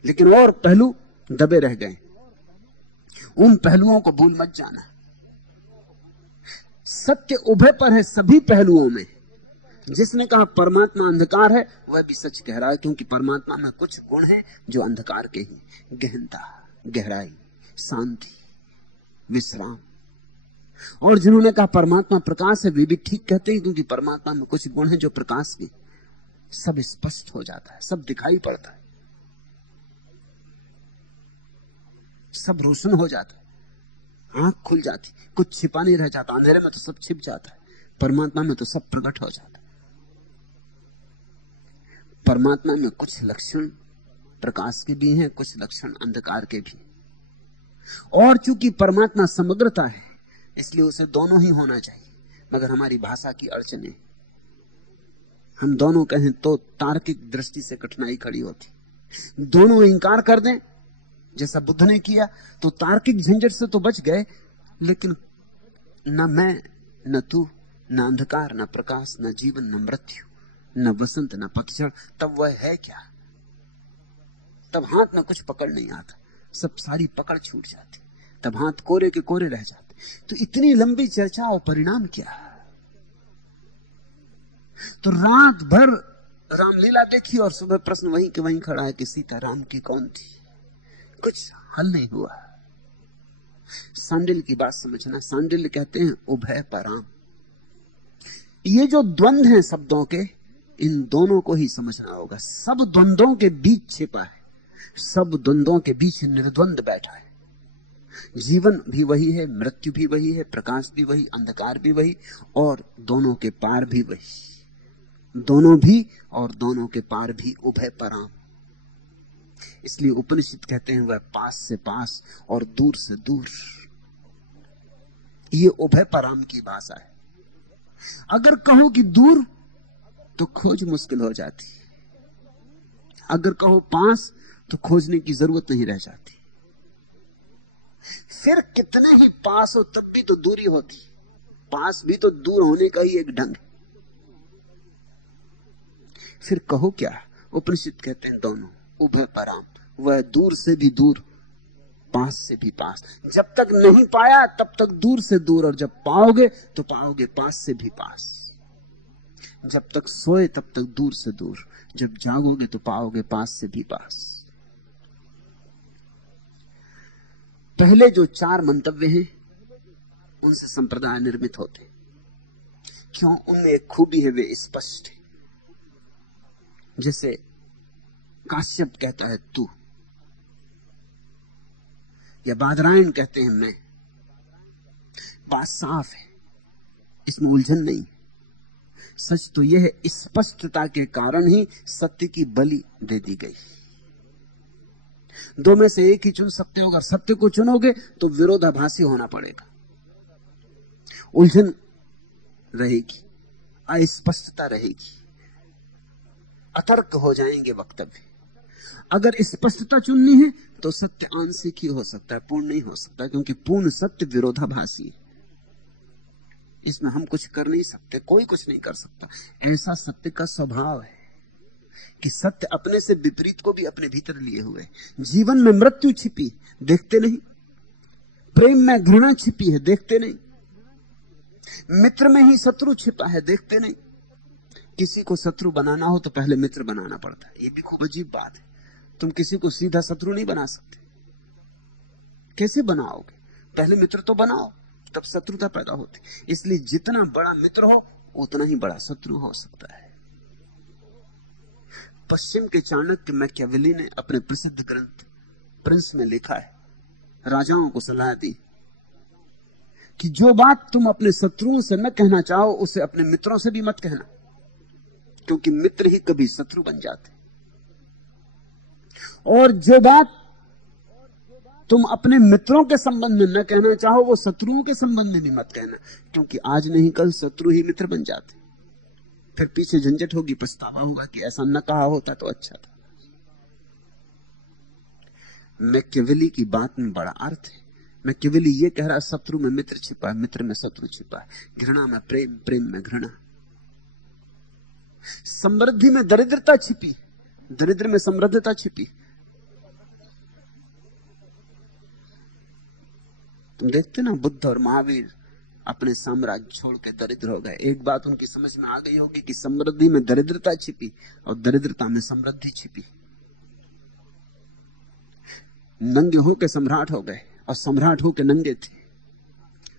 लेकिन और पहलू दबे रह गए। उन पहलुओं को भूल मत जाना। सत्य उभय पर है सभी पहलुओं में। जिसने कहा परमात्मा अंधकार है वह भी सच कह रहा है, क्योंकि परमात्मा में कुछ गुण हैं जो अंधकार के ही, गहनता, गहराई, शांति, विश्राम। और जिन्होंने कहा परमात्मा प्रकाश है वे भी ठीक कहते हैं, क्योंकि परमात्मा में कुछ गुण हैं जो प्रकाश के। सब स्पष्ट हो जाता है, सब दिखाई पड़ता है, सब रोशन हो जाता है, आंख खुल जाती, कुछ छिपा नहीं रह जाता। अंधेरे में तो सब छिप जाता है, परमात्मा में तो सब प्रकट हो जाता है। परमात्मा में कुछ लक्षण प्रकाश के भी हैं, कुछ लक्षण अंधकार के भी। और चूंकि परमात्मा समग्रता है इसलिए उसे दोनों ही होना चाहिए, मगर हमारी भाषा की अड़चन है। हम दोनों कहें तो तार्किक दृष्टि से कठिनाई खड़ी होती। दोनों इंकार कर दें जैसा बुद्ध ने किया तो तार्किक झंझट से तो बच गए, लेकिन न मैं न तू, न अंधकार न प्रकाश, न जीवन न मृत्यु, न वसंत न पतझड़, तब वह है क्या? तब हाथ में कुछ पकड़ नहीं आता, सब सारी पकड़ छूट जाती, तब हाथ कोरे के कोरे रह जाते। तो इतनी लंबी चर्चा और परिणाम क्या? तो रात भर रामलीला देखी और सुबह प्रश्न वहीं के वहीं खड़ा है कि सीता राम की कौन थी। कुछ हल नहीं हुआ। सांडिल्य की बात समझना। सांडिल्य कहते हैं उभय पराम। ये जो द्वंद्व हैं शब्दों के, इन दोनों को ही समझना होगा। सब द्वंद्वों के बीच छिपा है, सब द्वंद्वों के बीच निर्द्वंद बैठा है। जीवन भी वही है, मृत्यु भी वही है, प्रकाश भी वही, अंधकार भी वही, और दोनों के पार भी वही। दोनों भी और दोनों के पार भी उभय पराम। इसलिए उपनिषद कहते हैं वह पास से पास और दूर से दूर। ये उभय पराम की भाषा है। अगर कहो कि दूर तो खोज मुश्किल हो जाती, अगर कहो पास तो खोजने की जरूरत नहीं रह जाती। फिर कितने ही पास हो तब भी तो दूरी होती। पास भी तो दूर होने का ही एक ढंग है। फिर कहो क्या? उपनिषद कहते हैं दोनों उभय पराम। वह दूर से भी दूर, पास से भी पास। जब तक नहीं पाया तब तक दूर से दूर, और जब पाओगे तो पाओगे पास से भी पास। जब तक सोए तब तक दूर से दूर, जब जागोगे तो पाओगे पास से भी पास। पहले जो चार मंतव्य हैं उनसे संप्रदाय निर्मित होते। क्यों? उनमें एक खूबी है, वे स्पष्ट है। जैसे काश्यप कहता है तू, या बादरायण कहते हैं मैं। बात साफ है, इसमें उलझन नहीं। सच तो यह है, स्पष्टता के कारण ही सत्य की बलि दे दी गई। दो में से एक ही चुन सकते हो। अगर सत्य को चुनोगे तो विरोधाभासी होना पड़ेगा, उलझन रहेगी, अस्पष्टता रहेगी, अतर्क हो जाएंगे वक्तव्य। अगर स्पष्टता चुननी है तो सत्य आंशिक ही हो सकता है, पूर्ण नहीं हो सकता, क्योंकि पूर्ण सत्य विरोधाभासी है। इसमें हम कुछ कर नहीं सकते, कोई कुछ नहीं कर सकता। ऐसा सत्य का स्वभाव है कि सत्य अपने से विपरीत को भी अपने भीतर लिए हुए। जीवन में मृत्यु छिपी, देखते नहीं। प्रेम में घृणा छिपी है, देखते नहीं। मित्र में ही शत्रु छिपा है, देखते नहीं। किसी को शत्रु बनाना हो तो पहले मित्र बनाना पड़ता है। ये भी खूब अजीब बात है। तुम किसी को सीधा शत्रु नहीं बना सकते। कैसे बनाओगे? पहले मित्र तो बनाओ, तब शत्रुता पैदा होती। इसलिए जितना बड़ा मित्र हो उतना ही बड़ा शत्रु हो सकता है। पश्चिम के चाणक्य मैकियावेली ने अपने प्रसिद्ध ग्रंथ प्रिंस में लिखा है, राजाओं को सलाह दी कि जो बात तुम अपने शत्रुओं से न कहना चाहो उसे अपने मित्रों से भी मत कहना, क्योंकि मित्र ही कभी शत्रु बन जाते। और जो बात तुम अपने मित्रों के संबंध में न कहना चाहो वो शत्रुओं के संबंध में भी मत कहना, क्योंकि आज नहीं कल शत्रु ही मित्र बन जाते। फिर पीछे झंझट होगी, पछतावा होगा कि ऐसा न कहा होता तो अच्छा था। मैकियावेली की बात में बड़ा अर्थ है। मैकियावेली ये कह रहा है, शत्रु में मित्र छिपा है, मित्र में शत्रु छिपा है, घृणा में प्रेम, प्रेम में घृणा। समृद्धि में दरिद्रता छिपी, दरिद्र में समृद्धता छिपी। तुम देखते ना, बुद्ध और महावीर अपने साम्राज्य छोड़ के दरिद्र हो गए। एक बात उनकी समझ में आ गई होगी कि समृद्धि में दरिद्रता छिपी और दरिद्रता में समृद्धि छिपी। नंगे होके सम्राट हो गए और सम्राट होके नंगे थे,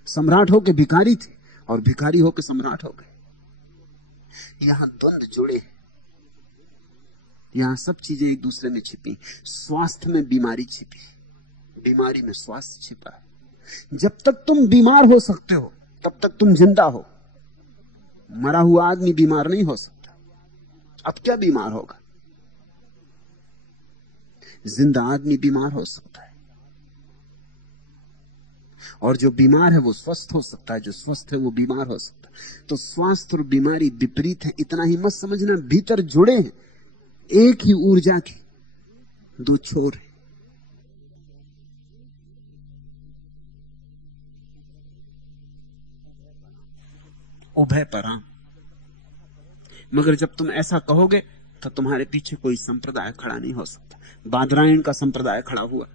सम्राट होके भिखारी थे और भिखारी होके सम्राट हो गए। यहां द्वंद्व जुड़े, यहां सब चीजें एक दूसरे में छिपी। स्वास्थ्य में बीमारी छिपी, बीमारी में स्वास्थ्य छिपा है। जब तक तुम बीमार हो सकते हो तब तक तुम जिंदा हो। मरा हुआ आदमी बीमार नहीं हो सकता। अब क्या बीमार होगा? जिंदा आदमी बीमार हो सकता है, और जो बीमार है वो स्वस्थ हो सकता है, जो स्वस्थ है वो बीमार हो सकता है। तो स्वास्थ्य और बीमारी विपरीत है, इतना ही मत समझना। भीतर जुड़े हैं, एक ही ऊर्जा के दो छोर हैं। उभय पराम। मगर जब तुम ऐसा कहोगे तो तुम्हारे पीछे कोई संप्रदाय खड़ा नहीं हो सकता। बादरायण का संप्रदाय खड़ा हुआ,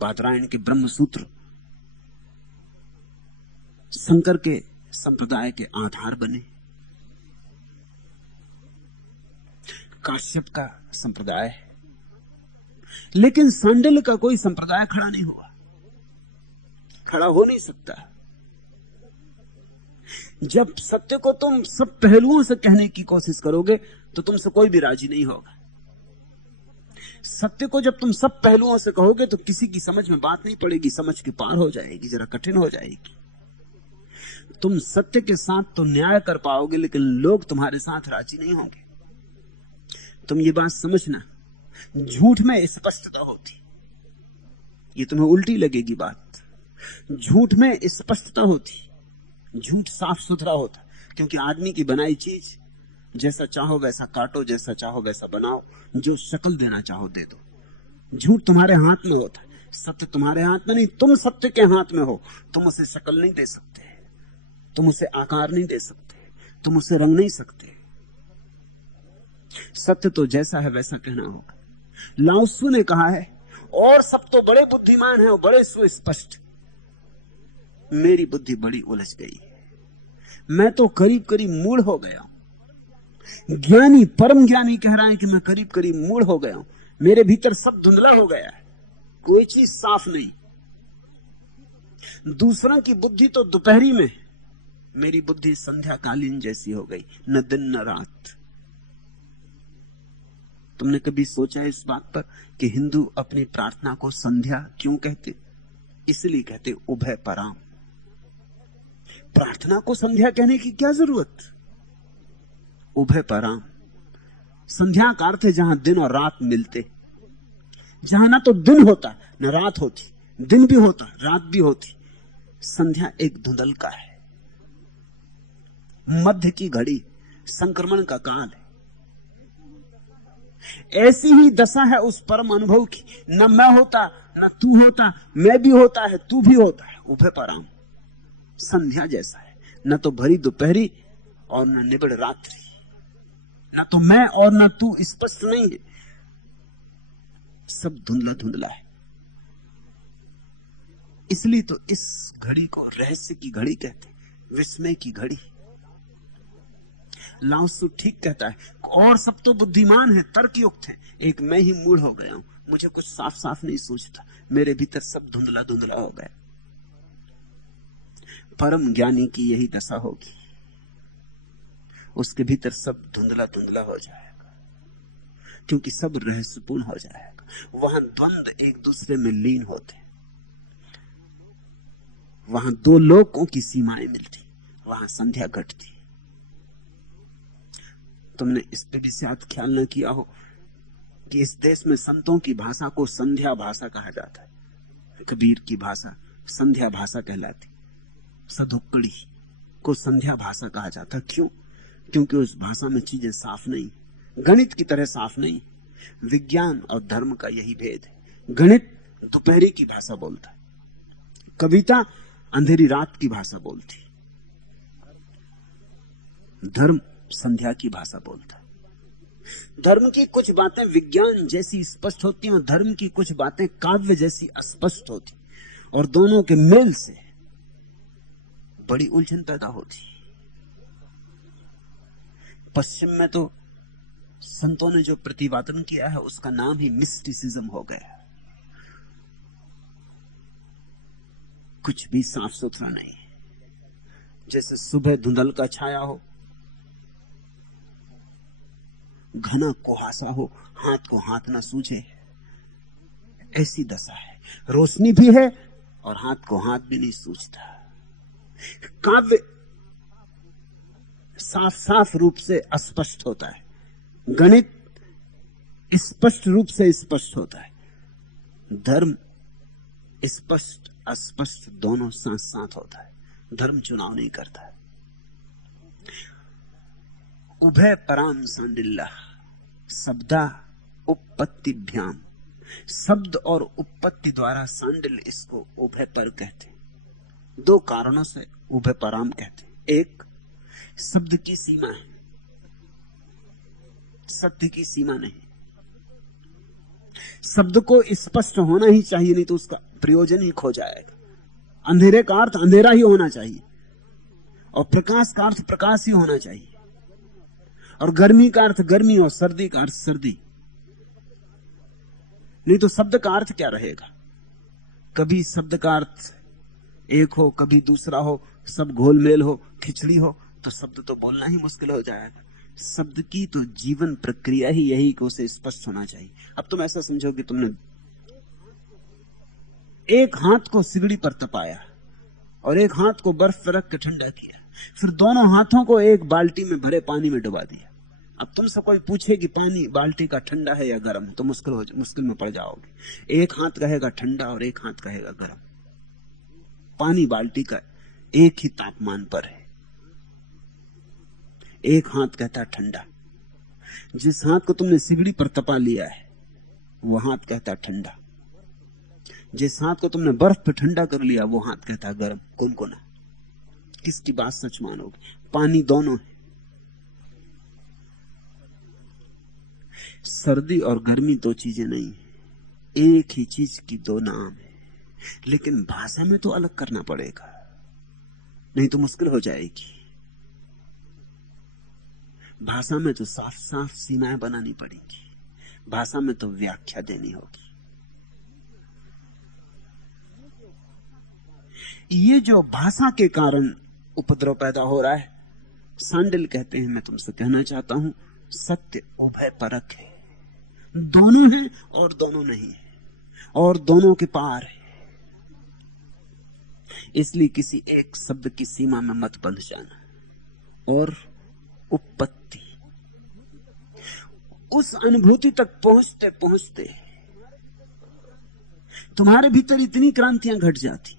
बादरायण के ब्रह्म सूत्र शंकर के संप्रदाय के आधार बने। काश्यप का संप्रदाय, लेकिन सांडिल्य का कोई संप्रदाय खड़ा नहीं हुआ, खड़ा हो नहीं सकता। जब सत्य को तुम सब पहलुओं से कहने की कोशिश करोगे तो तुमसे कोई भी राजी नहीं होगा। सत्य को जब तुम सब पहलुओं से कहोगे तो किसी की समझ में बात नहीं पड़ेगी, समझ के पार हो जाएगी, जरा कठिन हो जाएगी। तुम सत्य के साथ तो न्याय कर पाओगे, लेकिन लोग तुम्हारे साथ राजी नहीं होंगे। तुम ये बात समझना, झूठ में स्पष्टता होती। ये तुम्हें उल्टी लगेगी बात, झूठ में स्पष्टता होती। झूठ साफ सुथरा होता, क्योंकि आदमी की बनाई चीज जैसा चाहो वैसा काटो, जैसा चाहो वैसा बनाओ, जो शक्ल देना चाहो दे दो। झूठ तुम्हारे हाथ में होता है, सत्य तुम्हारे हाथ में नहीं। तुम सत्य के हाथ में हो, तुम उसे शक्ल नहीं दे सकते, तुम उसे आकार नहीं दे सकते, तुम उसे रंग नहीं सकते। सत्य तो जैसा है वैसा कहना होगा। लाओ त्सु ने कहा है, और सब तो बड़े बुद्धिमान हैं और बड़े सुस्पष्ट, मेरी बुद्धि बड़ी उलझ गई, मैं तो करीब करीब मूढ़ हो गया हूं। ज्ञानी, परम ज्ञानी कह रहा है कि मैं करीब करीब मूढ़ हो गया हूं, मेरे भीतर सब धुंधला हो गया है, कोई चीज साफ नहीं। दूसरों की बुद्धि तो दोपहरी में, मेरी बुद्धि संध्याकालीन जैसी हो गई, न दिन न रात। तुमने कभी सोचा इस बात पर कि हिंदू अपनी प्रार्थना को संध्या क्यों कहते? इसलिए कहते उभय पराम। प्रार्थना को संध्या कहने की क्या जरूरत? उभय पराम। संध्या का अर्थ है जहां दिन और रात मिलते, जहां ना तो दिन होता न रात होती, दिन भी होता रात भी होती। संध्या एक धुंधल का है, मध्य की घड़ी, संक्रमण का काल है। ऐसी ही दशा है उस परम अनुभव की। न मैं होता, न तू होता, मैं भी होता है, तू भी होता है, उभय पराम। संध्या जैसा है, न तो भरी दोपहरी और न निबड़ रात्रि, न तो मैं और न तू स्पष्ट नहीं है, सब धुंधला धुंधला है। इसलिए तो इस घड़ी को रहस्य की घड़ी कहते, विस्मय की घड़ी। लाओत्सु ठीक कहता है, और सब तो बुद्धिमान है, तर्कयुक्त है, एक मैं ही मूढ़ हो गया हूं, मुझे कुछ साफ साफ नहीं सूझता, मेरे भीतर सब धुंधला धुंधला हो गया। परम ज्ञानी की यही दशा होगी, उसके भीतर सब धुंधला धुंधला हो जाएगा, क्योंकि सब रहस्यपूर्ण हो जाएगा। वहां द्वंद्व एक दूसरे में लीन होते, वहां दो लोकों की सीमाएं मिलती, वहां संध्या घटती। तुमने इस पे भी शायद ख्याल न किया हो कि इस देश में संतों की भाषा को संध्या भाषा कहा जाता है। कबीर की भाषा संध्या भाषा कहलाती, सदुक्कड़ी को संध्या भाषा कहा जाता। क्यों? क्योंकि उस भाषा में चीजें साफ नहीं, गणित की तरह साफ नहीं। विज्ञान और धर्म का यही भेद है। गणित दोपहरी की भाषा बोलता है, कविता अंधेरी रात की भाषा बोलती, धर्म संध्या की भाषा बोलता है। धर्म की कुछ बातें विज्ञान जैसी स्पष्ट होती हैं और धर्म की कुछ बातें काव्य जैसी अस्पष्ट होती, और दोनों के मेल से बड़ी उलझन पैदा होती। पश्चिम में तो संतों ने जो प्रतिपादन किया है उसका नाम ही मिस्टिसिज्म हो गया। कुछ भी साफ सुथरा नहीं, जैसे सुबह धुंधल का छाया हो, घना कुहासा हो, हाथ को हाथ ना सूझे, ऐसी दशा है। रोशनी भी है और हाथ को हाथ भी नहीं सूझता। काव्य साफ साफ रूप से अस्पष्ट होता है, गणित स्पष्ट रूप से स्पष्ट होता है, धर्म स्पष्ट अस्पष्ट दोनों साथ साथ होता है। धर्म चुनाव नहीं करता है। उभय पराम सांडिल्य शब्दा उपपत्तिभ्याम, शब्द और उपपत्ति द्वारा सांडिल्य इसको उभय पर कहते। दो कारणों से उभय पराम कहते। एक, शब्द की सीमा है, सत्य की सीमा नहीं। शब्द को स्पष्ट होना ही चाहिए, नहीं तो उसका प्रयोजन ही खो जाएगा। अंधेरे का अर्थ अंधेरा ही होना चाहिए, और प्रकाश का अर्थ प्रकाश ही होना चाहिए, और गर्मी का अर्थ गर्मी और सर्दी का अर्थ सर्दी। नहीं तो शब्द का अर्थ क्या रहेगा? कभी शब्द का अर्थ एक हो, कभी दूसरा हो, सब घोलमेल हो, खिचड़ी हो, तो शब्द तो बोलना ही मुश्किल हो जाएगा। शब्द की तो जीवन प्रक्रिया ही यही कि उसे स्पष्ट होना चाहिए। अब तुम ऐसा समझो कि तुमने एक हाथ को सिगड़ी पर तपाया और एक हाथ को बर्फ पर रख के ठंडा किया, फिर दोनों हाथों को एक बाल्टी में भरे पानी में डुबा दिया। अब तुमसे कोई पूछे कि पानी बाल्टी का ठंडा है या गर्म, तो मुश्किल में पड़ जाओगे। एक हाथ कहेगा ठंडा और एक हाथ कहेगा गर्म। पानी बाल्टी का एक ही तापमान पर है, एक हाथ कहता ठंडा। जिस हाथ को तुमने सिगड़ी पर तपा लिया है वो हाथ कहता ठंडा, जिस हाथ को तुमने बर्फ पे ठंडा कर लिया वो हाथ कहता गर्म, कुनकुना। किसकी बात सच मानोगे? पानी दोनों है। सर्दी और गर्मी दो चीजें नहीं है, एक ही चीज की दो नाम है। लेकिन भाषा में तो अलग करना पड़ेगा, नहीं तो मुश्किल हो जाएगी। भाषा में तो साफ साफ सीमाएं बनानी पड़ेगी, भाषा में तो व्याख्या देनी होगी। ये जो भाषा के कारण उपद्रव पैदा हो रहा है, सांडिल कहते हैं, मैं तुमसे कहना चाहता हूं, सत्य उभय परक है। दोनों है और दोनों नहीं है, और दोनों के पार है। इसलिए किसी एक शब्द की सीमा में मत बंध जाना। और उपपत्ति, उस अनुभूति तक पहुंचते पहुंचते तुम्हारे भीतर इतनी क्रांतियां घट जाती।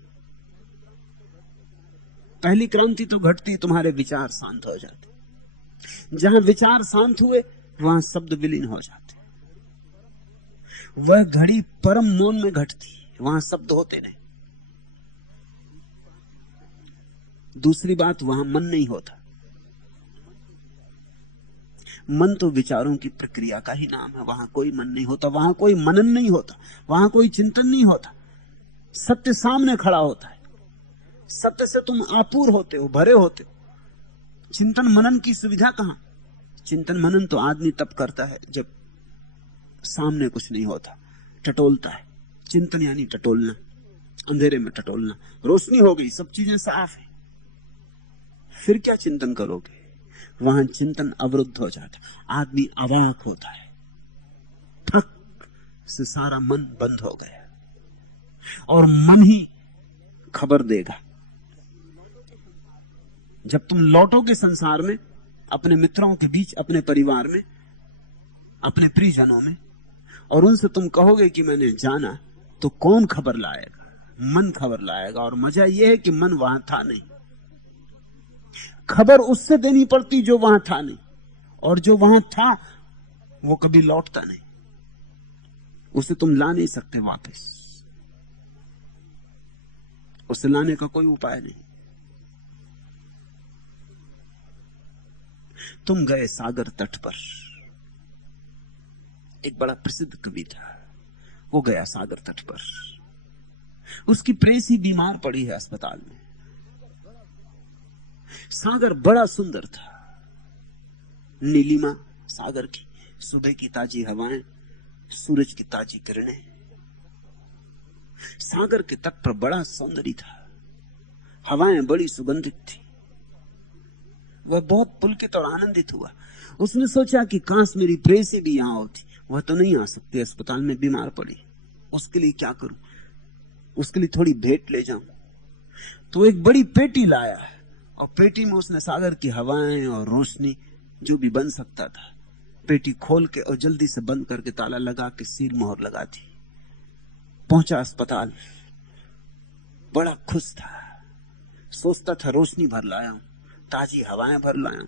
पहली क्रांति तो घटती, तुम्हारे विचार शांत हो जाते। जहां विचार शांत हुए वहां शब्द विलीन हो जाते। वह घड़ी परम मौन में घटती, वहां शब्द होते नहीं। दूसरी बात, वहां मन नहीं होता। मन तो विचारों की प्रक्रिया का ही नाम है, वहां कोई मन नहीं होता, वहां कोई मनन नहीं होता, वहां कोई चिंतन नहीं होता। सत्य सामने खड़ा होता है, सत्य से तुम आपूर होते हो, भरे होते हो। चिंतन मनन की सुविधा कहां? चिंतन मनन तो आदमी तब करता है जब सामने कुछ नहीं होता, टटोलता है। चिंतन यानी टटोलना, अंधेरे में टटोलना। रोशनी हो गई, सब चीजें साफ है, फिर क्या चिंतन करोगे? वहां चिंतन अवरुद्ध हो जाता, आदमी अवाक होता है, ठक से सारा मन बंद हो गया और मन ही खबर देगा। जब तुम लौटोगे संसार में, अपने मित्रों के बीच, अपने परिवार में, अपने प्रियजनों में, और उनसे तुम कहोगे कि मैंने जाना, तो कौन खबर लाएगा? मन खबर लाएगा। और मजा यह है कि मन वहां था नहीं। खबर उससे देनी पड़ती जो वहां था नहीं, और जो वहां था वो कभी लौटता नहीं, उसे तुम ला नहीं सकते वापस, उसे लाने का कोई उपाय नहीं। तुम गए सागर तट पर। एक बड़ा प्रसिद्ध कवि था, वो गया सागर तट पर। उसकी प्रेसी बीमार पड़ी है अस्पताल में। सागर बड़ा सुंदर था, नीलिमा सागर की, सुबह की ताजी हवाएं, सूरज की ताजी किरणें। सागर के तट पर बड़ा सौंदर्य था, हवाएं बड़ी सुगंधित थी। वह बहुत पुलकित और आनंदित हुआ। उसने सोचा कि काश मेरी प्रेसी भी यहां होती। वह तो नहीं आ सकती, अस्पताल में बीमार पड़ी। उसके लिए क्या करूं? उसके लिए थोड़ी भेंट ले जाऊं। तो एक बड़ी पेटी लाया और पेटी में उसने सागर की हवाएं और रोशनी जो भी बन सकता था, पेटी खोल के और जल्दी से बंद करके ताला लगा के सील मोहर लगा दी। पहुंचा अस्पताल, बड़ा खुश था, सोचता था रोशनी भर लाया हूं, ताजी हवाएं भर लाया हूं,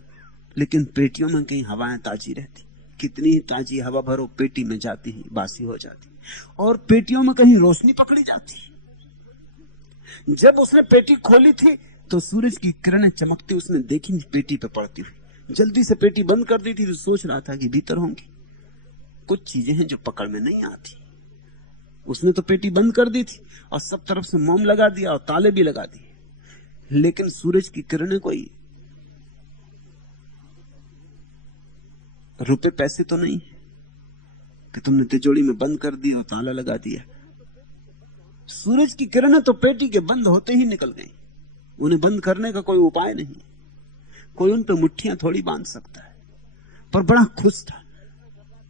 लेकिन पेटियों में कहीं हवाएं ताजी रहती। कितनी ही ताजी हवा भरो, पेटी में जाती ही बासी हो जाती, और पेटियों में कहीं रोशनी पकड़ी जाती। जब उसने पेटी खोली थी तो सूरज की किरणें चमकती उसने देखी पेटी पे पड़ती हुई। जल्दी से पेटी बंद कर दी थी तो सोच रहा था कि भीतर होंगी। कुछ चीजें हैं जो पकड़ में नहीं आती। उसने तो पेटी बंद कर दी थी और सब तरफ से मोम लगा दिया और ताले भी लगा दिए, लेकिन सूरज की किरणें कोई रुपए पैसे तो नहीं कि तुमने तिजोरी में बंद कर दी और ताला लगा दिया। सूरज की किरणें तो पेटी के बंद होते ही निकल गई। उन्हें बंद करने का कोई उपाय नहीं, कोई उन पे मुट्ठियां थोड़ी बांध सकता है। पर बड़ा खुश था,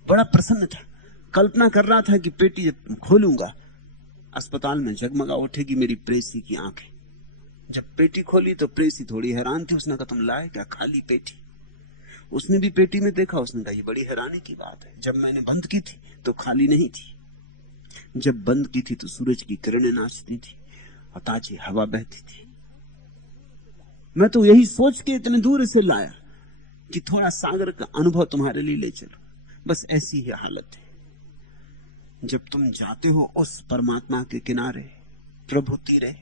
बड़ा प्रसन्न था। कल्पना कर रहा था कि पेटी जब खोलूंगा, अस्पताल में जगमगा उठेगी मेरी प्रेसी की आंखें। जब पेटी खोली तो प्रेसी थोड़ी हैरान थी। उसने कहा, तुम लाए क्या? खाली पेटी। उसने भी पेटी में देखा। उसने कहा, ये बड़ी हैरानी की बात है, जब मैंने बंद की थी तो खाली नहीं थी। जब बंद की थी तो सूरज की किरणें नाचती थी और ताजी हवा बहती थी। मैं तो यही सोच के इतने दूर इसे लाया कि थोड़ा सागर का अनुभव तुम्हारे लिए ले चलो। बस ऐसी ही हालत है जब तुम जाते हो उस परमात्मा के किनारे, प्रभु तीरे,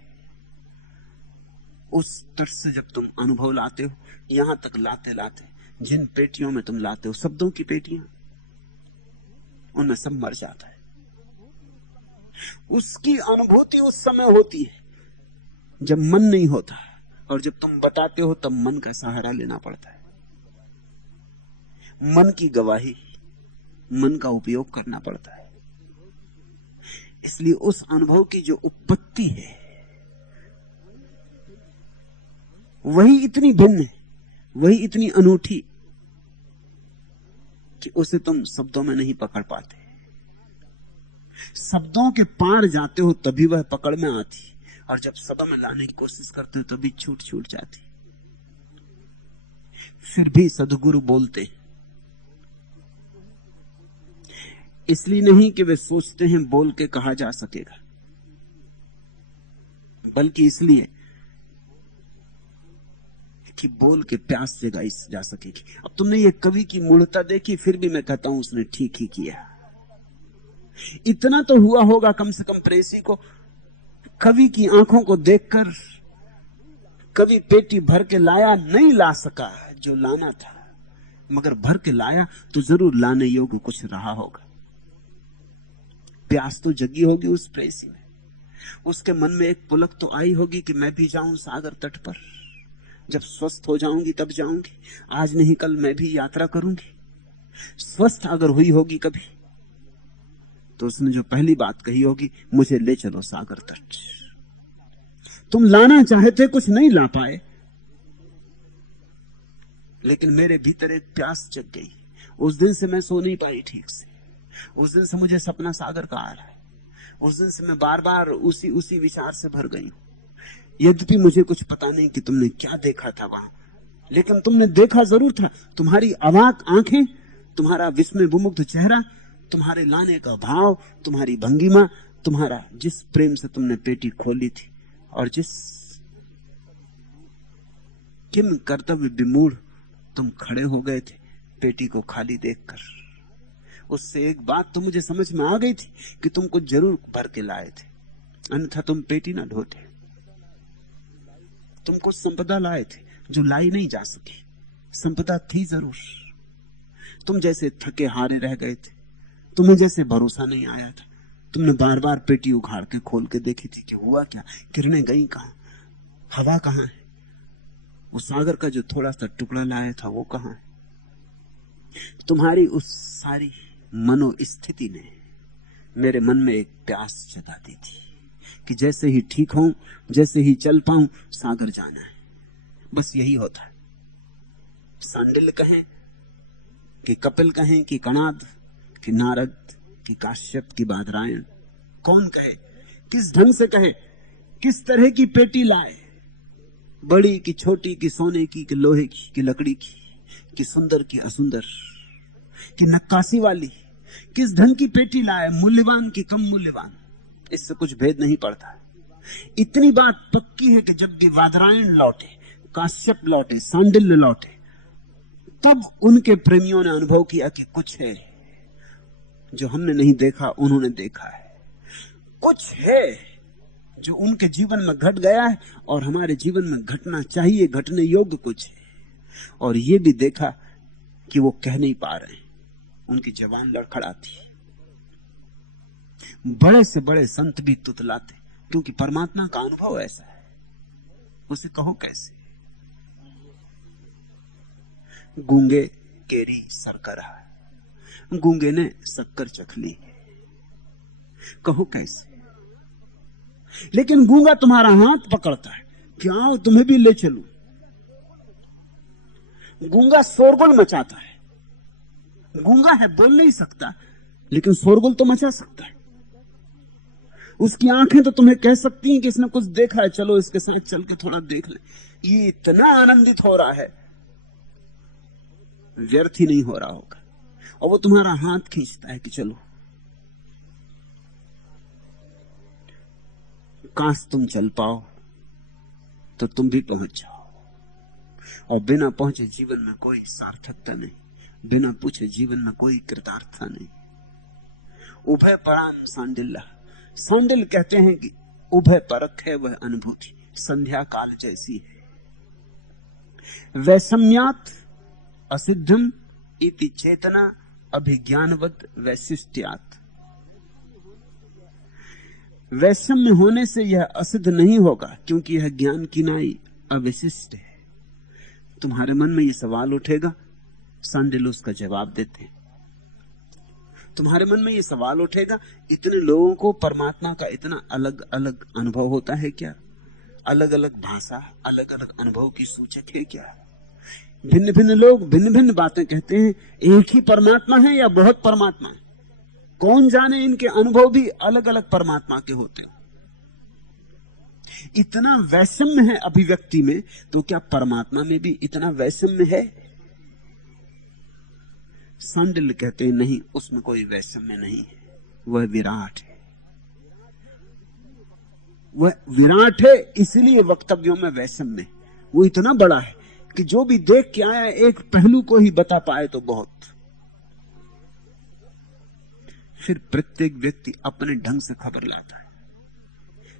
उस तट से जब तुम अनुभव लाते हो। यहां तक लाते लाते जिन पेटियों में तुम लाते हो, शब्दों की पेटियां, उनमें सब मर जाता है। उसकी अनुभूति उस समय होती है जब मन नहीं होता, और जब तुम बताते हो तब मन का सहारा लेना पड़ता है। मन की गवाही, मन का उपयोग करना पड़ता है। इसलिए उस अनुभव की जो उत्पत्ति है वही इतनी भिन्न है, वही इतनी अनूठी कि उसे तुम शब्दों में नहीं पकड़ पाते। शब्दों के पार जाते हो तभी वह पकड़ में आती, और जब शब्दों में लाने की कोशिश करते हो तभी छूट छूट जाती। फिर भी सद्गुरु बोलते, इसलिए नहीं कि वे सोचते हैं बोल के कहा जा सकेगा, बल्कि इसलिए कि बोल के प्यास जगाई जा सकेगी। अब तुमने ये कवि की मूढ़ता देखी, फिर भी मैं कहता हूं उसने ठीक ही किया। इतना तो हुआ होगा कम से कम प्रेसी को, कवि की आंखों को देखकर कवि पेटी भर के लाया, नहीं ला सका जो लाना था, मगर भर के लाया तो जरूर लाने योग्य कुछ रहा होगा। प्यास तो जगी होगी उस प्रेसी में, उसके मन में एक पुलक तो आई होगी कि मैं भी जाऊं सागर तट पर, जब स्वस्थ हो जाऊंगी तब जाऊंगी, आज नहीं कल मैं भी यात्रा करूंगी। स्वस्थ अगर हुई होगी कभी तो उसने जो पहली बात कही होगी, मुझे ले चलो सागर तट। तुम लाना चाहे थे, कुछ नहीं ला पाए, लेकिन मेरे भीतर एक प्यास जग गई। उस दिन से मैं सो नहीं पाई ठीक से, उस दिन से मुझे सपना सागर का आ रहा है, उस दिन से मैं बार बार उसी विचार से भर गई हूं। यद्यपि मुझे कुछ पता नहीं कि तुमने क्या देखा था वहां, लेकिन तुमने देखा जरूर था। तुम्हारी अवाक आंखें, तुम्हारा विस्मय विमुग्ध चेहरा, तुम्हारे लाने का भाव, तुम्हारी भंगिमा, तुम्हारा जिस प्रेम से तुमने पेटी खोली थी, और जिस किम कर्तव्य विमूढ़ तुम खड़े हो गए थे पेटी को खाली देखकर, उससे एक बात तो मुझे समझ में आ गई थी कि तुमको जरूर भर के लाए थे, अन्यथा तुम पेटी ना ढोते। तुमको संपदा लाए थे जो लाई नहीं जा सकी, संपदा थी जरूर। तुम जैसे थके हारे रह गए थे, तुम्हें जैसे भरोसा नहीं आया था, तुमने बार बार पेटी उखाड़ के खोल के देखी थी कि हुआ क्या, किरणें गई कहां, हवा कहां है, वो सागर का जो थोड़ा सा टुकड़ा लाया था वो कहां है। तुम्हारी उस सारी मनोस्थिति ने मेरे मन में एक प्यास जगा दी थी कि जैसे ही ठीक हूं, जैसे ही चल पाऊं, सागर जाना है। बस यही होता है। सांडिल्य कहें कि कपिल कहें कि कणाद कि नारद कि काश्यप की बादरायण, कौन कहे, किस ढंग से कहे, किस तरह की पेटी लाए, बड़ी कि छोटी कि सोने की कि लोहे की कि लकड़ी की कि सुंदर की असुंदर कि नक्काशी वाली, किस ढंग की पेटी लाए, मूल्यवान की कम मूल्यवान, इससे कुछ भेद नहीं पड़ता। इतनी बात पक्की है कि जब भी बादरायण लौटे, काश्यप लौटे, सांडिल्य लौटे, तब उनके प्रेमियों ने अनुभव किया कि कुछ है जो हमने नहीं देखा, उन्होंने देखा है। कुछ है जो उनके जीवन में घट गया है और हमारे जीवन में घटना चाहिए, घटने योग्य कुछ है। और ये भी देखा कि वो कह नहीं पा रहे, उनकी जबान लड़खड़ाती है। बड़े से बड़े संत भी तुतलाते, क्योंकि परमात्मा का अनुभव ऐसा है, उसे कहो कैसे। गूंगे केरी सरकरा, गूंगे ने शक्कर चख ली, कहो कैसे। लेकिन गूंगा तुम्हारा हाथ पकड़ता है कि आओ तुम्हें भी ले चलूं। गूंगा शोरगुल मचाता है, गूंगा है, बोल नहीं सकता, लेकिन शोरगुल तो मचा सकता है। उसकी आंखें तो तुम्हें कह सकती हैं कि इसने कुछ देखा है, चलो इसके साथ चल के थोड़ा देख ले। ये इतना आनंदित हो रहा है, व्यर्थ ही नहीं हो रहा होगा, और वो तुम्हारा हाथ खींचता है कि चलो। काश तुम चल पाओ तो तुम भी पहुंच जाओ, और बिना पहुंचे जीवन में कोई सार्थकता नहीं, बिना पूछे जीवन में कोई कृतार्थता नहीं। उभय परान सांडिल्य, सांडिल्य कहते हैं कि उभय परक है वह अनुभूति, संध्या काल जैसी है। वैषम्यात असिद्धम इति चेतना अभिज्ञानवद वैशिष्ट्यात। वैषम्य होने से यह असिद्ध नहीं होगा, क्योंकि यह ज्ञान की नाई अविशिष्ट है। तुम्हारे मन में यह सवाल उठेगा, सांडिल्य उसका जवाब देते हैं। तुम्हारे मन में यह सवाल उठेगा, इतने लोगों को परमात्मा का इतना अलग अलग अनुभव होता है क्या? अलग अलग भाषा, अलग अलग अनुभव की सूचक है क्या? भिन्न भिन्न लोग भिन्न भिन्न बातें कहते हैं, एक ही परमात्मा है या बहुत परमात्मा है? कौन जाने, इनके अनुभव भी अलग अलग परमात्मा के होते हो। इतना वैषम्य है अभिव्यक्ति में, तो क्या परमात्मा में भी इतना वैषम्य है? सांडिल्य कहते हैं नहीं, उसमें कोई वैषम्य नहीं है, वह विराट है। वह विराट है, इसलिए वक्तव्यों में वैषम्य। वो इतना बड़ा है कि जो भी देख के आया एक पहलू को ही बता पाए तो बहुत। फिर प्रत्येक व्यक्ति अपने ढंग से खबर लाता है।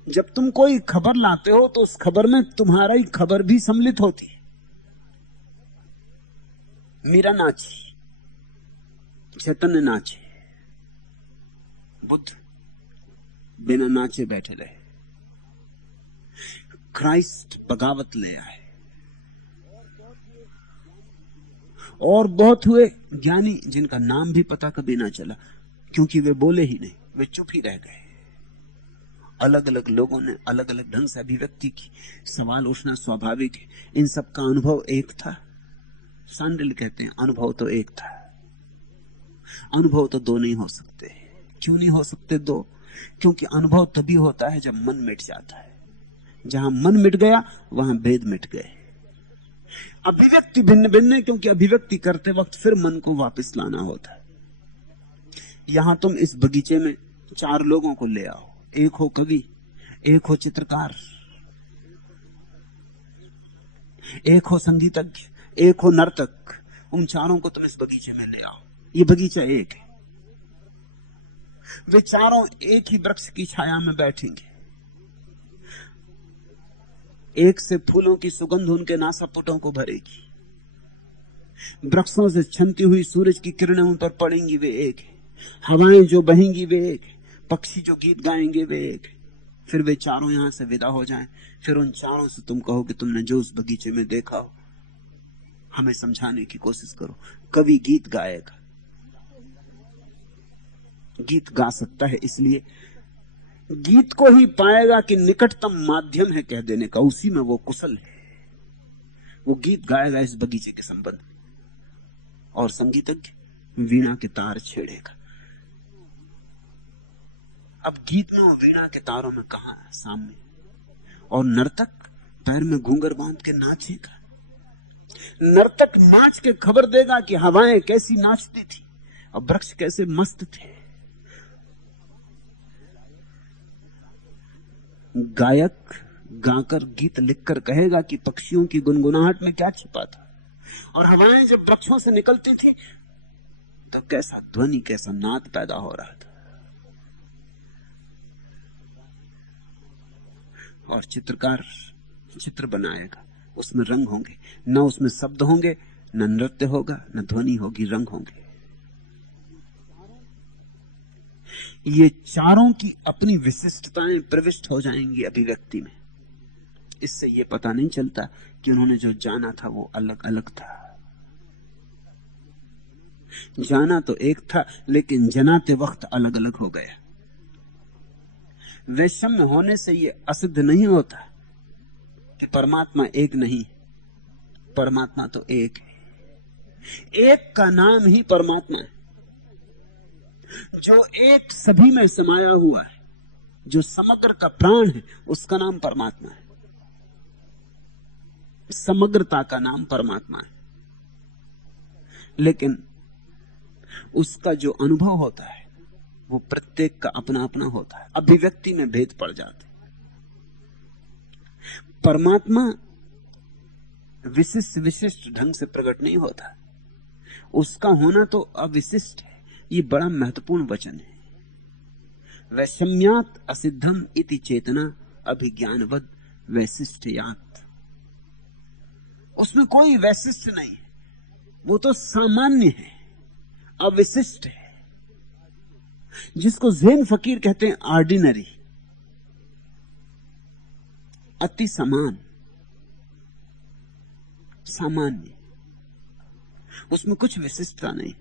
जब तुम कोई खबर लाते हो तो उस खबर में तुम्हारा ही खबर भी सम्मिलित होती है। मीरा नाची, चैतन्य नाचे, बुद्ध बिना नाचे बैठे रहे, क्राइस्ट बगावत ले आए, और बहुत हुए ज्ञानी जिनका नाम भी पता कभी ना चला, क्योंकि वे बोले ही नहीं, वे चुप ही रह गए। अलग अलग लोगों ने अलग अलग ढंग से अभिव्यक्ति की। सवाल उठना स्वाभाविक है। इन सब का अनुभव एक था। सांडिल्य कहते हैं अनुभव तो एक था। अनुभव तो दो नहीं हो सकते। क्यों नहीं हो सकते दो? क्योंकि अनुभव तभी होता है जब मन मिट जाता है। जहां मन मिट गया वहां भेद मिट गए। अभिव्यक्ति भिन्न भिन्न है, क्योंकि अभिव्यक्ति करते वक्त फिर मन को वापस लाना होता है। यहां तुम इस बगीचे में 4 लोगों को ले आओ, एक हो कवि, एक हो चित्रकार, एक हो संगीतज्ञ, एक हो नर्तक। उन चारों को तुम इस बगीचे में ले आओ। ये बगीचा एक है। वे चारों एक ही वृक्ष की छाया में बैठेंगे। एक से फूलों की सुगंध उनके नासापुटों को भरेगी। वृक्षों से छनती हुई सूरज की किरणें उन पर पड़ेंगी, वे एक है। हवाएं जो बहेंगी वे एक है। पक्षी जो गीत गाएंगे वे एक है। फिर वे चारों यहां से विदा हो जाएं। फिर उन चारों से तुम कहो कि तुमने जो उस बगीचे में देखा हो हमें समझाने की कोशिश करो। कवि गीत गाएगा, गीत गा सकता है, इसलिए गीत को ही पाएगा कि निकटतम माध्यम है कह देने का, उसी में वो कुशल है। वो गीत गाएगा इस बगीचे के संबंध में। और संगीतज्ञ वीणा के तार छेड़ेगा। अब गीत में वो वीणा के तारों में कहां है? सामने। और नर्तक पैर में घूंघर बांध के नाचेगा। नर्तक नाच के खबर देगा कि हवाएं कैसी नाचती थी और वृक्ष कैसे मस्त थे। गायक गाकर गीत लिखकर कहेगा कि पक्षियों की गुनगुनाहट में क्या छिपा था, और हवाएं जब वृक्षों से निकलती थी तो कैसा ध्वनि, कैसा नाद पैदा हो रहा था। और चित्रकार चित्र बनाएगा, उसमें रंग होंगे, न उसमें शब्द होंगे, न नृत्य होगा, न ध्वनि होगी, रंग होंगे। ये चारों की अपनी विशिष्टताएं प्रविष्ट हो जाएंगी अभिव्यक्ति में। इससे ये पता नहीं चलता कि उन्होंने जो जाना था वो अलग अलग था। जाना तो एक था, लेकिन जनाते वक्त अलग अलग हो गया। वैषम्य होने से ये असिद्ध नहीं होता कि परमात्मा एक नहीं। परमात्मा तो एक है। एक का नाम ही परमात्मा है। जो एक सभी में समाया हुआ है, जो समग्र का प्राण है, उसका नाम परमात्मा है। समग्रता का नाम परमात्मा है। लेकिन उसका जो अनुभव होता है वो प्रत्येक का अपना अपना होता है। अभिव्यक्ति में भेद पड़ जाते। परमात्मा विशिष्ट विशिष्ट ढंग से प्रकट नहीं होता। उसका होना तो अविशिष्ट है। ये बड़ा महत्वपूर्ण वचन है। वैषम्यात असिद्धम इति चेतना अभिज्ञानवद वैशिष्ट्यात्। उसमें कोई वैशिष्ट नहीं है, वो तो सामान्य है, अविशिष्ट है। जिसको ज़ैन फकीर कहते हैं ऑर्डिनरी, अति समान, सामान्य, उसमें कुछ विशिष्टता नहीं।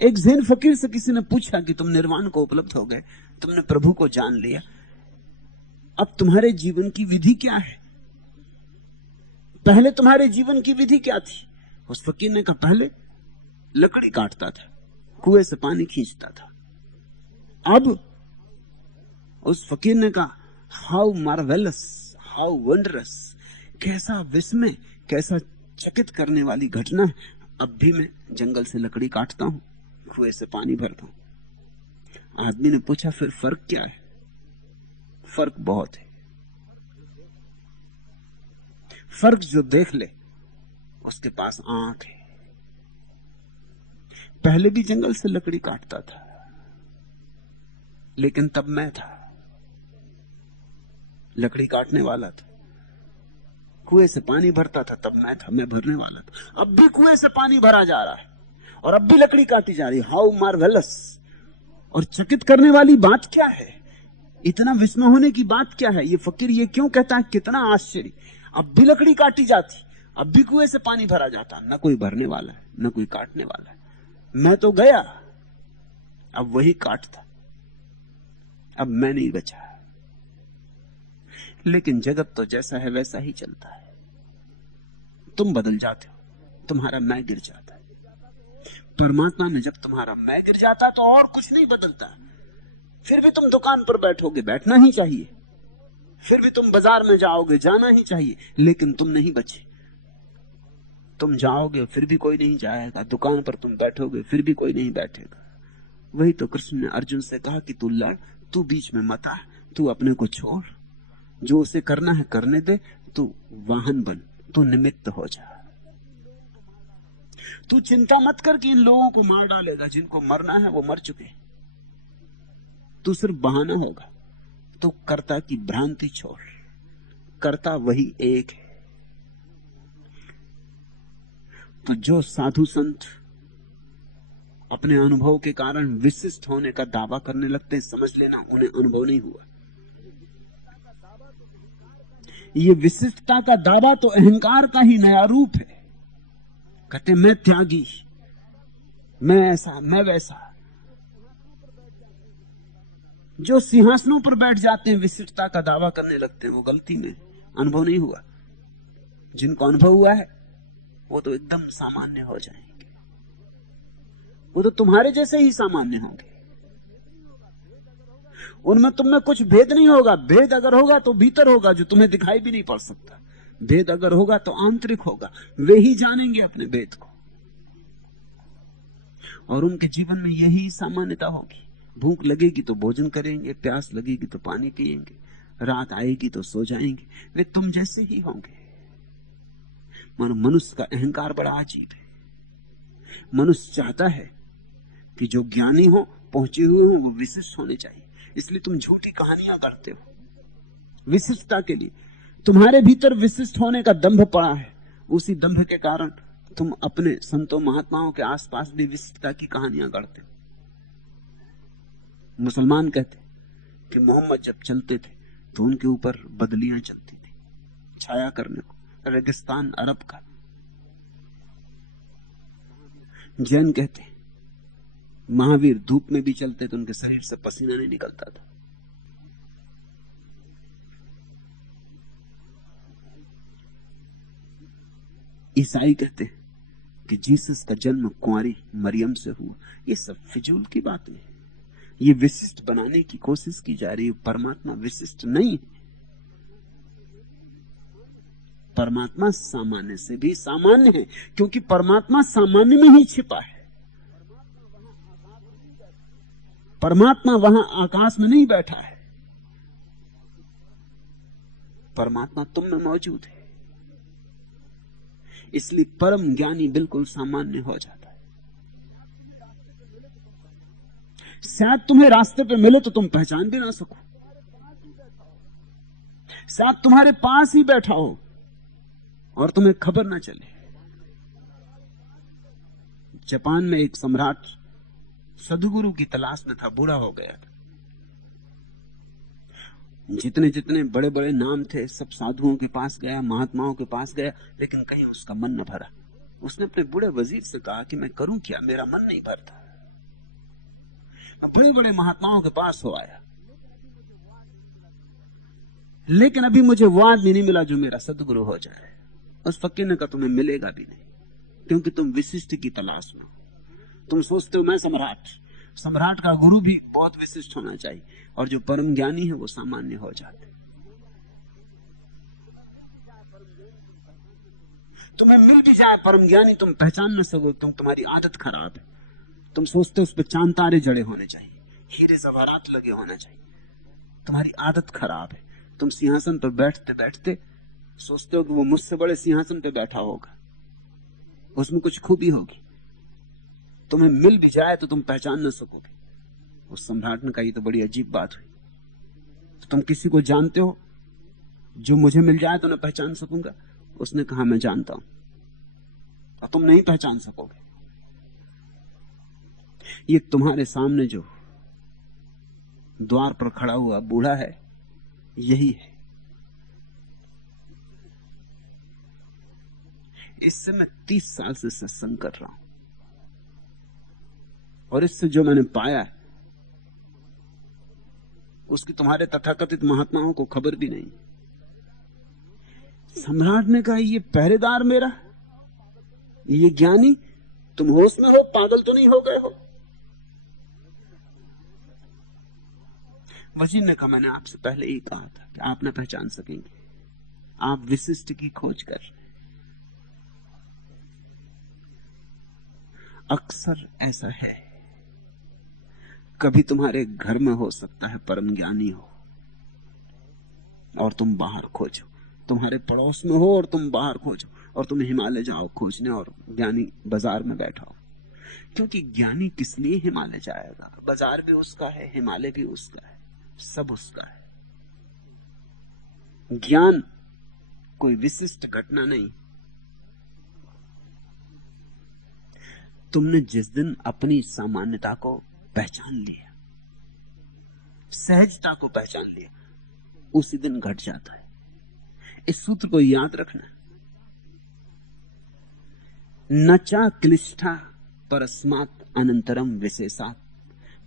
एक ज़ैन फकीर से किसी ने पूछा कि तुम निर्वाण को उपलब्ध हो गए, तुमने प्रभु को जान लिया, अब तुम्हारे जीवन की विधि क्या है? पहले तुम्हारे जीवन की विधि क्या थी? उस फकीर ने कहा, पहले लकड़ी काटता था, कुएं से पानी खींचता था। अब उस फकीर ने कहा, हाउ मार्वेलस, हाउ वंडरस, कैसा विस्मय, कैसा चकित करने वाली घटना है। अब भी मैं जंगल से लकड़ी काटता हूं, कुएं से पानी भरता हूं। आदमी ने पूछा, फिर फर्क क्या है? फर्क बहुत है। फर्क जो देख ले उसके पास आंख है, पहले भी जंगल से लकड़ी काटता था, लेकिन तब मैं था, लकड़ी काटने वाला था। कुएं से पानी भरता था, तब मैं था, मैं भरने वाला था। अब भी कुएं से पानी भरा जा रहा है और अब भी लकड़ी काटी जा रही है। How marvellous! और चकित करने वाली बात क्या है, इतना विस्मय होने की बात क्या है? ये फकीर ये क्यों कहता है, कितना आश्चर्य! अब भी लकड़ी काटी जाती, अब भी कुएं से पानी भरा जाता, न कोई भरने वाला है न कोई काटने वाला है। मैं तो गया, अब वही काटता, अब मैं नहीं बचा। लेकिन जगत तो जैसा है वैसा ही चलता है। तुम बदल जाते हो, तुम्हारा मैं गिर जाता है। परमात्मा में जब तुम्हारा मैं गिर जाता तो और कुछ नहीं बदलता। फिर भी तुम दुकान पर बैठोगे, बैठना ही चाहिए। फिर भी तुम बाजार में जाओगे, जाना ही चाहिए, लेकिन तुम नहीं बचे। तुम जाओगे फिर भी कोई नहीं जाएगा, दुकान पर तुम बैठोगे फिर भी कोई नहीं बैठेगा। वही तो कृष्ण ने अर्जुन से कहा कि तू लड़, तू बीच में मत आ, तू अपने को छोड़, जो उसे करना है करने दे, तू वाहन बन, तू निमित्त हो जा। तू चिंता मत कर कि इन लोगों को मार डालेगा, जिनको मरना है वो मर चुके। तू सिर्फ बहाना होगा। तो कर्ता की भ्रांति छोड़, कर्ता वही एक है। तो जो साधु संत अपने अनुभव के कारण विशिष्ट होने का दावा करने लगते हैं, समझ लेना उन्हें अनुभव नहीं हुआ। ये विशिष्टता का दावा तो अहंकार का ही नया रूप है। कहते मैं त्यागी, मैं ऐसा, मैं वैसा। जो सिंहासनों पर बैठ जाते हैं, विशिष्टता का दावा करने लगते हैं, वो गलती में, अनुभव नहीं हुआ। जिनको अनुभव हुआ है वो तो एकदम सामान्य हो जाएंगे, वो तो तुम्हारे जैसे ही सामान्य होंगे। उनमें तुम में कुछ भेद नहीं होगा। भेद अगर होगा तो भीतर होगा, जो तुम्हें दिखाई भी नहीं पड़ सकता। भेद अगर होगा तो आंतरिक होगा, वे ही जानेंगे अपने भेद को। और उनके जीवन में यही सामान्यता होगी। भूख लगेगी तो भोजन करेंगे, प्यास लगेगी तो पानी पिएंगे, रात आएगी तो सो जाएंगे। वे तुम जैसे ही होंगे। मनुष्य का अहंकार बड़ा अजीब है। मनुष्य चाहता है कि जो ज्ञानी हो, पहुंचे हुए हो, वो विशिष्ट होने चाहिए। इसलिए तुम झूठी कहानियां करते हो विशिष्टता के लिए। तुम्हारे भीतर विशिष्ट होने का दंभ पड़ा है। उसी दंभ के कारण तुम अपने संतों महात्माओं के आसपास भी विशिष्टता की कहानियां गढ़ते हो। मुसलमान कहते कि मोहम्मद जब चलते थे तो उनके ऊपर बदलियां चलती थी छाया करने को, रेगिस्तान अरब का। जैन कहते महावीर धूप में भी चलते तो उनके शरीर से पसीना नहीं निकलता था। ईसाई कहते कि जीसस का जन्म कुंवारी मरियम से हुआ। ये सब फिजूल की बातें हैं। ये विशिष्ट बनाने की कोशिश की जा रही है। परमात्मा विशिष्ट नहीं है। परमात्मा सामान्य से भी सामान्य है, क्योंकि परमात्मा सामान्य में ही छिपा है। परमात्मा वहां आकाश में नहीं बैठा है। परमात्मा तुम में मौजूद है। इसलिए परम ज्ञानी बिल्कुल सामान्य हो जाता है। शायद तुम्हें रास्ते पे मिले तो तुम पहचान भी ना सको। शायद तुम्हारे पास ही बैठा हो और तुम्हें खबर ना चले। जापान में एक सम्राट सदगुरु की तलाश में था, बूढ़ा हो गया था। जितने जितने बड़े बड़े नाम थे सब साधुओं के पास गया, महात्माओं के पास गया, लेकिन कहीं उसका मन न भरा। उसने अपने बूढ़े वजीर से कहा कि मैं करूं क्या, मेरा मन नहीं भरता। मैं बड़े बड़े महात्माओं के पास हो आया, लेकिन अभी मुझे वो आदमी नहीं मिला जो मेरा सदगुरु हो जाए। उस फकीर ने कहा तुम्हें मिलेगा भी नहीं, क्योंकि तुम विशिष्ट की तलाश में हो। तुम सोचते हो मैं सम्राट, सम्राट का गुरु भी बहुत विशिष्ट होना चाहिए, और जो परम ज्ञानी है वो सामान्य हो जाते। तुम्हें मिल भी जाए परम ज्ञानी, तुम पहचान न सको, तुम्हारी आदत खराब है। तुम सोचते हो उस पर चांद तारे जड़े होने चाहिए, हीरे जवाहरात लगे होना चाहिए। तुम्हारी आदत खराब है। तुम सिंहासन पर बैठते बैठते सोचते हो कि वो मुझसे बड़े सिंहासन पे बैठा होगा, उसमें कुछ खूबी होगी। तुम्हें मिल भी जाए तो तुम पहचान न सकोगे। उस सम्राट ने कहा, ये तो बड़ी अजीब बात हुई। तो तुम किसी को जानते हो जो मुझे मिल जाए तो न पहचान सकूंगा? उसने कहा, मैं जानता हूं, और तुम नहीं पहचान सकोगे। ये तुम्हारे सामने जो द्वार पर खड़ा हुआ बूढ़ा है, यही है। इससे मैं 30 साल से सत्संग कर रहा हूं, और इससे जो मैंने पाया है उसकी तुम्हारे तथाकथित महात्माओं को खबर भी नहीं। सम्राट ने कहा, ये पहरेदार मेरा, ये ज्ञानी, तुम होश में हो, पागल तो नहीं हो गए हो? वजीर ने कहा, मैंने आपसे पहले ही कहा था कि आप न पहचान सकेंगे, आप विशिष्ट की खोज कर रहे। अक्सर ऐसा है, कभी तुम्हारे घर में हो सकता है परम ज्ञानी हो और तुम बाहर खोजो, तुम्हारे पड़ोस में हो और तुम बाहर खोजो, और तुम हिमालय जाओ खोजने और ज्ञानी बाजार में बैठा हो। क्योंकि ज्ञानी किस लिए हिमालय जाएगा? बाजार भी उसका है, हिमालय भी उसका है, सब उसका है। ज्ञान कोई विशिष्ट घटना नहीं। तुमने जिस दिन अपनी सामान्यता को पहचान लिया, सहजता को पहचान लिया, उसी दिन घट जाता है। इस सूत्र को याद रखना। नचा क्लिष्ठा परस्मात् अनंतरम विशेषात्।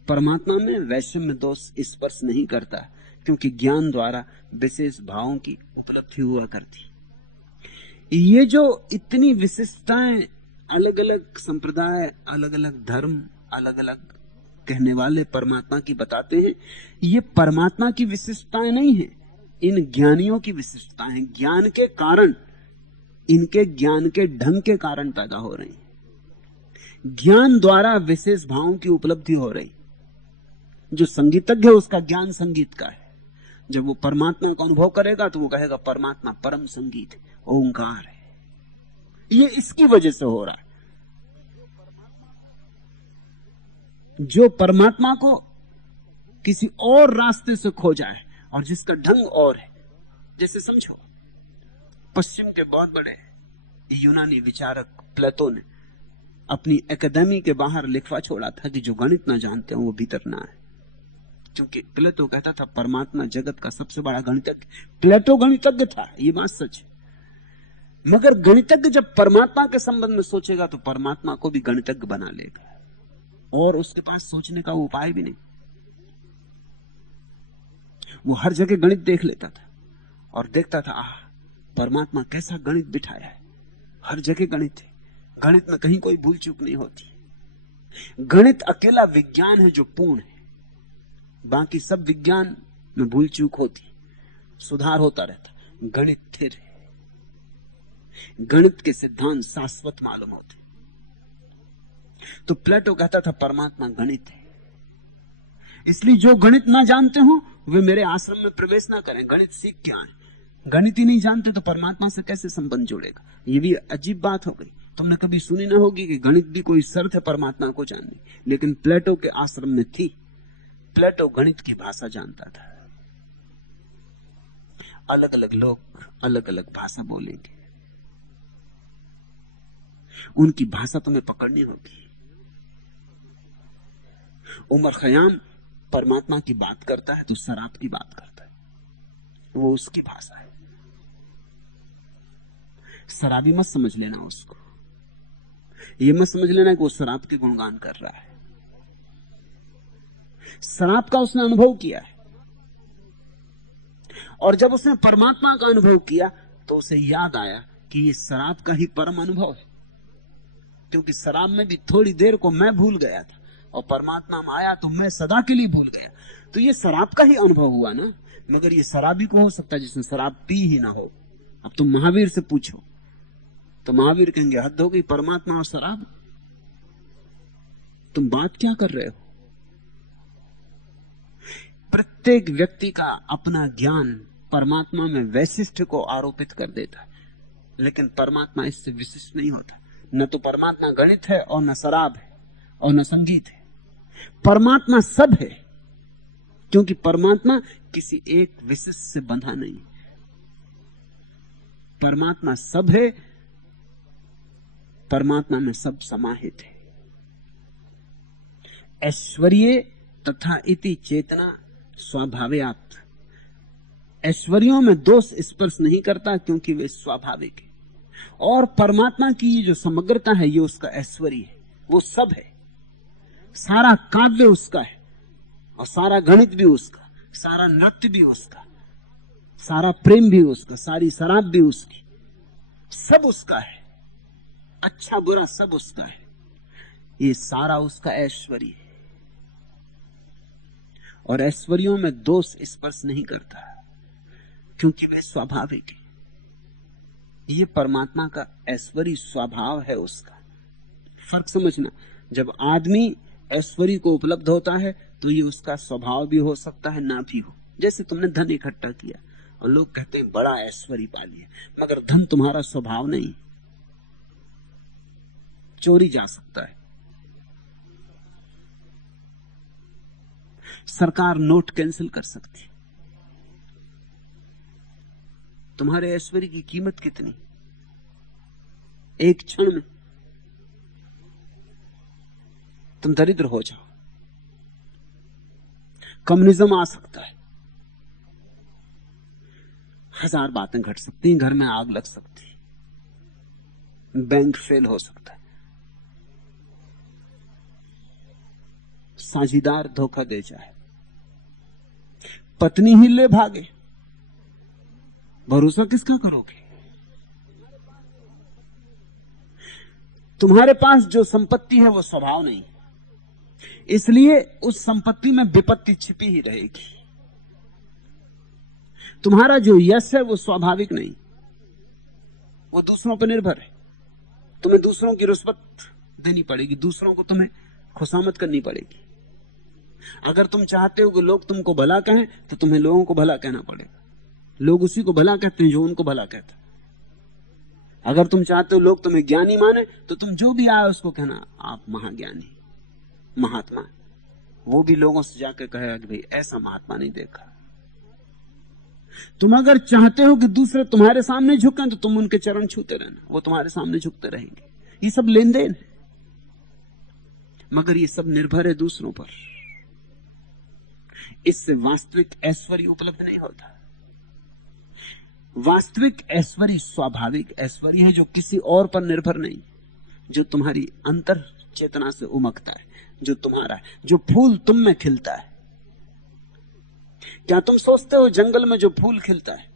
परमात्मा में वैषम्य दोष स्पर्श नहीं करता, क्योंकि ज्ञान द्वारा विशेष भावों की उपलब्धि हुआ करती। ये जो इतनी विशिष्टताएं, अलग अलग संप्रदाय, अलग अलग धर्म, अलग अलग कहने वाले परमात्मा की बताते हैं, ये परमात्मा की विशिष्टताएं नहीं है, इन ज्ञानियों की विशिष्टताएं। ज्ञान के कारण, इनके ज्ञान के ढंग के कारण पैदा हो रही है। ज्ञान द्वारा विशेष भावों की उपलब्धि हो रही। जो संगीतज्ञ है उसका ज्ञान संगीत का है। जब वो परमात्मा का अनुभव करेगा तो वो कहेगा परमात्मा परम संगीत है, ओंकार है। ये इसकी वजह से हो रहा है। जो परमात्मा को किसी और रास्ते से खोजा है और जिसका ढंग और है, जैसे समझो, पश्चिम के बहुत बड़े यूनानी विचारक प्लेटो ने अपनी एकेडमी के बाहर लिखवा छोड़ा था कि जो गणित ना जानते हो वो भीतर ना है। क्योंकि प्लेटो कहता था परमात्मा जगत का सबसे बड़ा गणितज्ञ। प्लेटो गणितज्ञ था, ये बात सच है। मगर गणितज्ञ जब परमात्मा के संबंध में सोचेगा तो परमात्मा को भी गणितज्ञ बना लेगा, और उसके पास सोचने का उपाय भी नहीं। वो हर जगह गणित देख लेता था और देखता था, परमात्मा कैसा गणित बिठाया है, हर जगह गणित है, गणित में कहीं कोई भूल चूक नहीं होती। गणित अकेला विज्ञान है जो पूर्ण है, बाकी सब विज्ञान में भूल चूक होती, सुधार होता रहता। गणित स्थिर है, गणित के सिद्धांत शाश्वत मालूम होते। तो प्लेटो कहता था परमात्मा गणित है, इसलिए जो गणित ना जानते हो वे मेरे आश्रम में प्रवेश ना करें। गणित सीख के आए। गणित ही नहीं जानते तो परमात्मा से कैसे संबंध जुड़ेगा? ये भी अजीब बात हो गई। तुमने कभी सुनी ना होगी कि गणित भी कोई शर्त है परमात्मा को जानने, लेकिन प्लेटो के आश्रम में थी। प्लेटो गणित की भाषा जानता था। अलग अलग लोग अलग अलग भाषा बोलेंगे, उनकी भाषा तुम्हें पकड़नी होगी। उमर खयाम परमात्मा की बात करता है तो शराब की बात करता है, वो उसकी भाषा है। शराबी मत समझ लेना उसको, ये मत समझ लेना कि वो शराब के गुणगान कर रहा है। शराब का उसने अनुभव किया है, और जब उसने परमात्मा का अनुभव किया तो उसे याद आया कि ये शराब का ही परम अनुभव है। क्योंकि शराब में भी थोड़ी देर को मैं भूल गया था, और परमात्मा में आया तो मैं सदा के लिए भूल गया। तो ये शराब का ही अनुभव हुआ ना। मगर ये शराबी को हो सकता है जिसने शराब पी ही ना हो। अब तुम महावीर से पूछो तो महावीर कहेंगे हद हो गई, परमात्मा और शराब, तुम बात क्या कर रहे हो? प्रत्येक व्यक्ति का अपना ज्ञान परमात्मा में वैशिष्ट को आरोपित कर देता है, लेकिन परमात्मा इससे विशिष्ट नहीं होता। न तो परमात्मा गणित है और न शराब है, और न संगीत है। परमात्मा सब है, क्योंकि परमात्मा किसी एक विशिष्ट से बंधा नहीं। परमात्मा सब है, परमात्मा में सब समाहित है। ऐश्वर्य तथा इति चेतना स्वाभाविक। ऐश्वर्यों में दोष स्पर्श नहीं करता क्योंकि वे स्वाभाविक है। और परमात्मा की ये जो समग्रता है, ये उसका ऐश्वर्य है। वो सब है, सारा काव्य उसका है, और सारा गणित भी उसका, सारा नृत्य भी उसका, सारा प्रेम भी उसका, सारी शराब भी उसकी, सब उसका है। अच्छा बुरा सब उसका है। ये सारा उसका ऐश्वर्य है। और ऐश्वर्यों में दोष स्पर्श नहीं करता क्योंकि वे स्वाभाविक है। ये परमात्मा का ऐश्वर्य स्वभाव है उसका। फर्क समझना, जब आदमी ऐश्वर्य को उपलब्ध होता है तो ये उसका स्वभाव भी हो सकता है, ना भी हो। जैसे तुमने धन इकट्ठा किया और लोग कहते हैं बड़ा ऐश्वर्य पा लिया, मगर धन तुम्हारा स्वभाव नहीं, चोरी जा सकता है। सरकार नोट कैंसिल कर सकती। तुम्हारे ऐश्वर्य की कीमत कितनी? एक क्षण में तुम दरिद्र हो जाओ। कम्युनिज्म आ सकता है, 1000 बातें घट सकती हैं, घर में आग लग सकती है, बैंक फेल हो सकता है, साझीदार धोखा दे जाए, पत्नी ही ले भागे, भरोसा किसका करोगे? तुम्हारे पास जो संपत्ति है वो स्वभाव नहीं, इसलिए उस संपत्ति में विपत्ति छिपी ही रहेगी। तुम्हारा जो यश है वो स्वाभाविक नहीं, वो दूसरों पर निर्भर है। तुम्हें दूसरों की रुस्वत देनी पड़ेगी, दूसरों को तुम्हें खुशामद करनी पड़ेगी। अगर तुम चाहते हो कि लोग तुमको भला कहें तो तुम्हें लोगों को भला कहना पड़ेगा। लोग उसी को भला कहते हैं जो उनको भला कहता। अगर तुम चाहते हो लोग तुम्हें ज्ञानी माने तो तुम जो भी आए उसको कहना आप महाज्ञानी, महात्मा। वो भी लोगों से जाकर कहेगा कि भाई ऐसा महात्मा नहीं देखा। तुम अगर चाहते हो कि दूसरे तुम्हारे सामने झुकें तो तुम उनके चरण छूते रहना, वो तुम्हारे सामने झुकते रहेंगे। ये सब लेन देन है, मगर ये सब निर्भर है दूसरों पर। इससे वास्तविक ऐश्वर्य उपलब्ध नहीं होता। वास्तविक ऐश्वर्य स्वाभाविक ऐश्वर्य है, जो किसी और पर निर्भर नहीं, जो तुम्हारी अंतर चेतना से उमकता है, जो तुम्हारा है, जो फूल तुम में खिलता है। क्या तुम सोचते हो जंगल में जो फूल खिलता है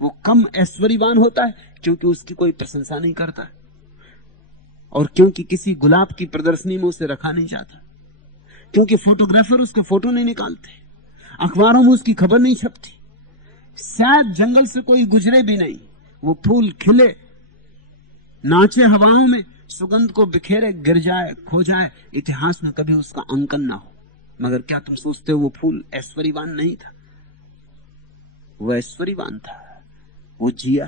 वो कम ऐश्वर्यवान होता है क्योंकि उसकी कोई प्रशंसा नहीं करता, और क्योंकि किसी गुलाब की प्रदर्शनी में उसे रखा नहीं जाता, क्योंकि फोटोग्राफर उसके फोटो नहीं निकालते, अखबारों में उसकी खबर नहीं छपती, शायद जंगल से कोई गुजरे भी नहीं, वो फूल खिले, नाचे हवाओं में, सुगंध को बिखेरे, गिर जाए, खो जाए, इतिहास में कभी उसका अंकन ना हो। मगर क्या तुम सोचते हो वो फूल ऐश्वर्यवान नहीं था? वो ऐश्वर्यवान था। वो जिया,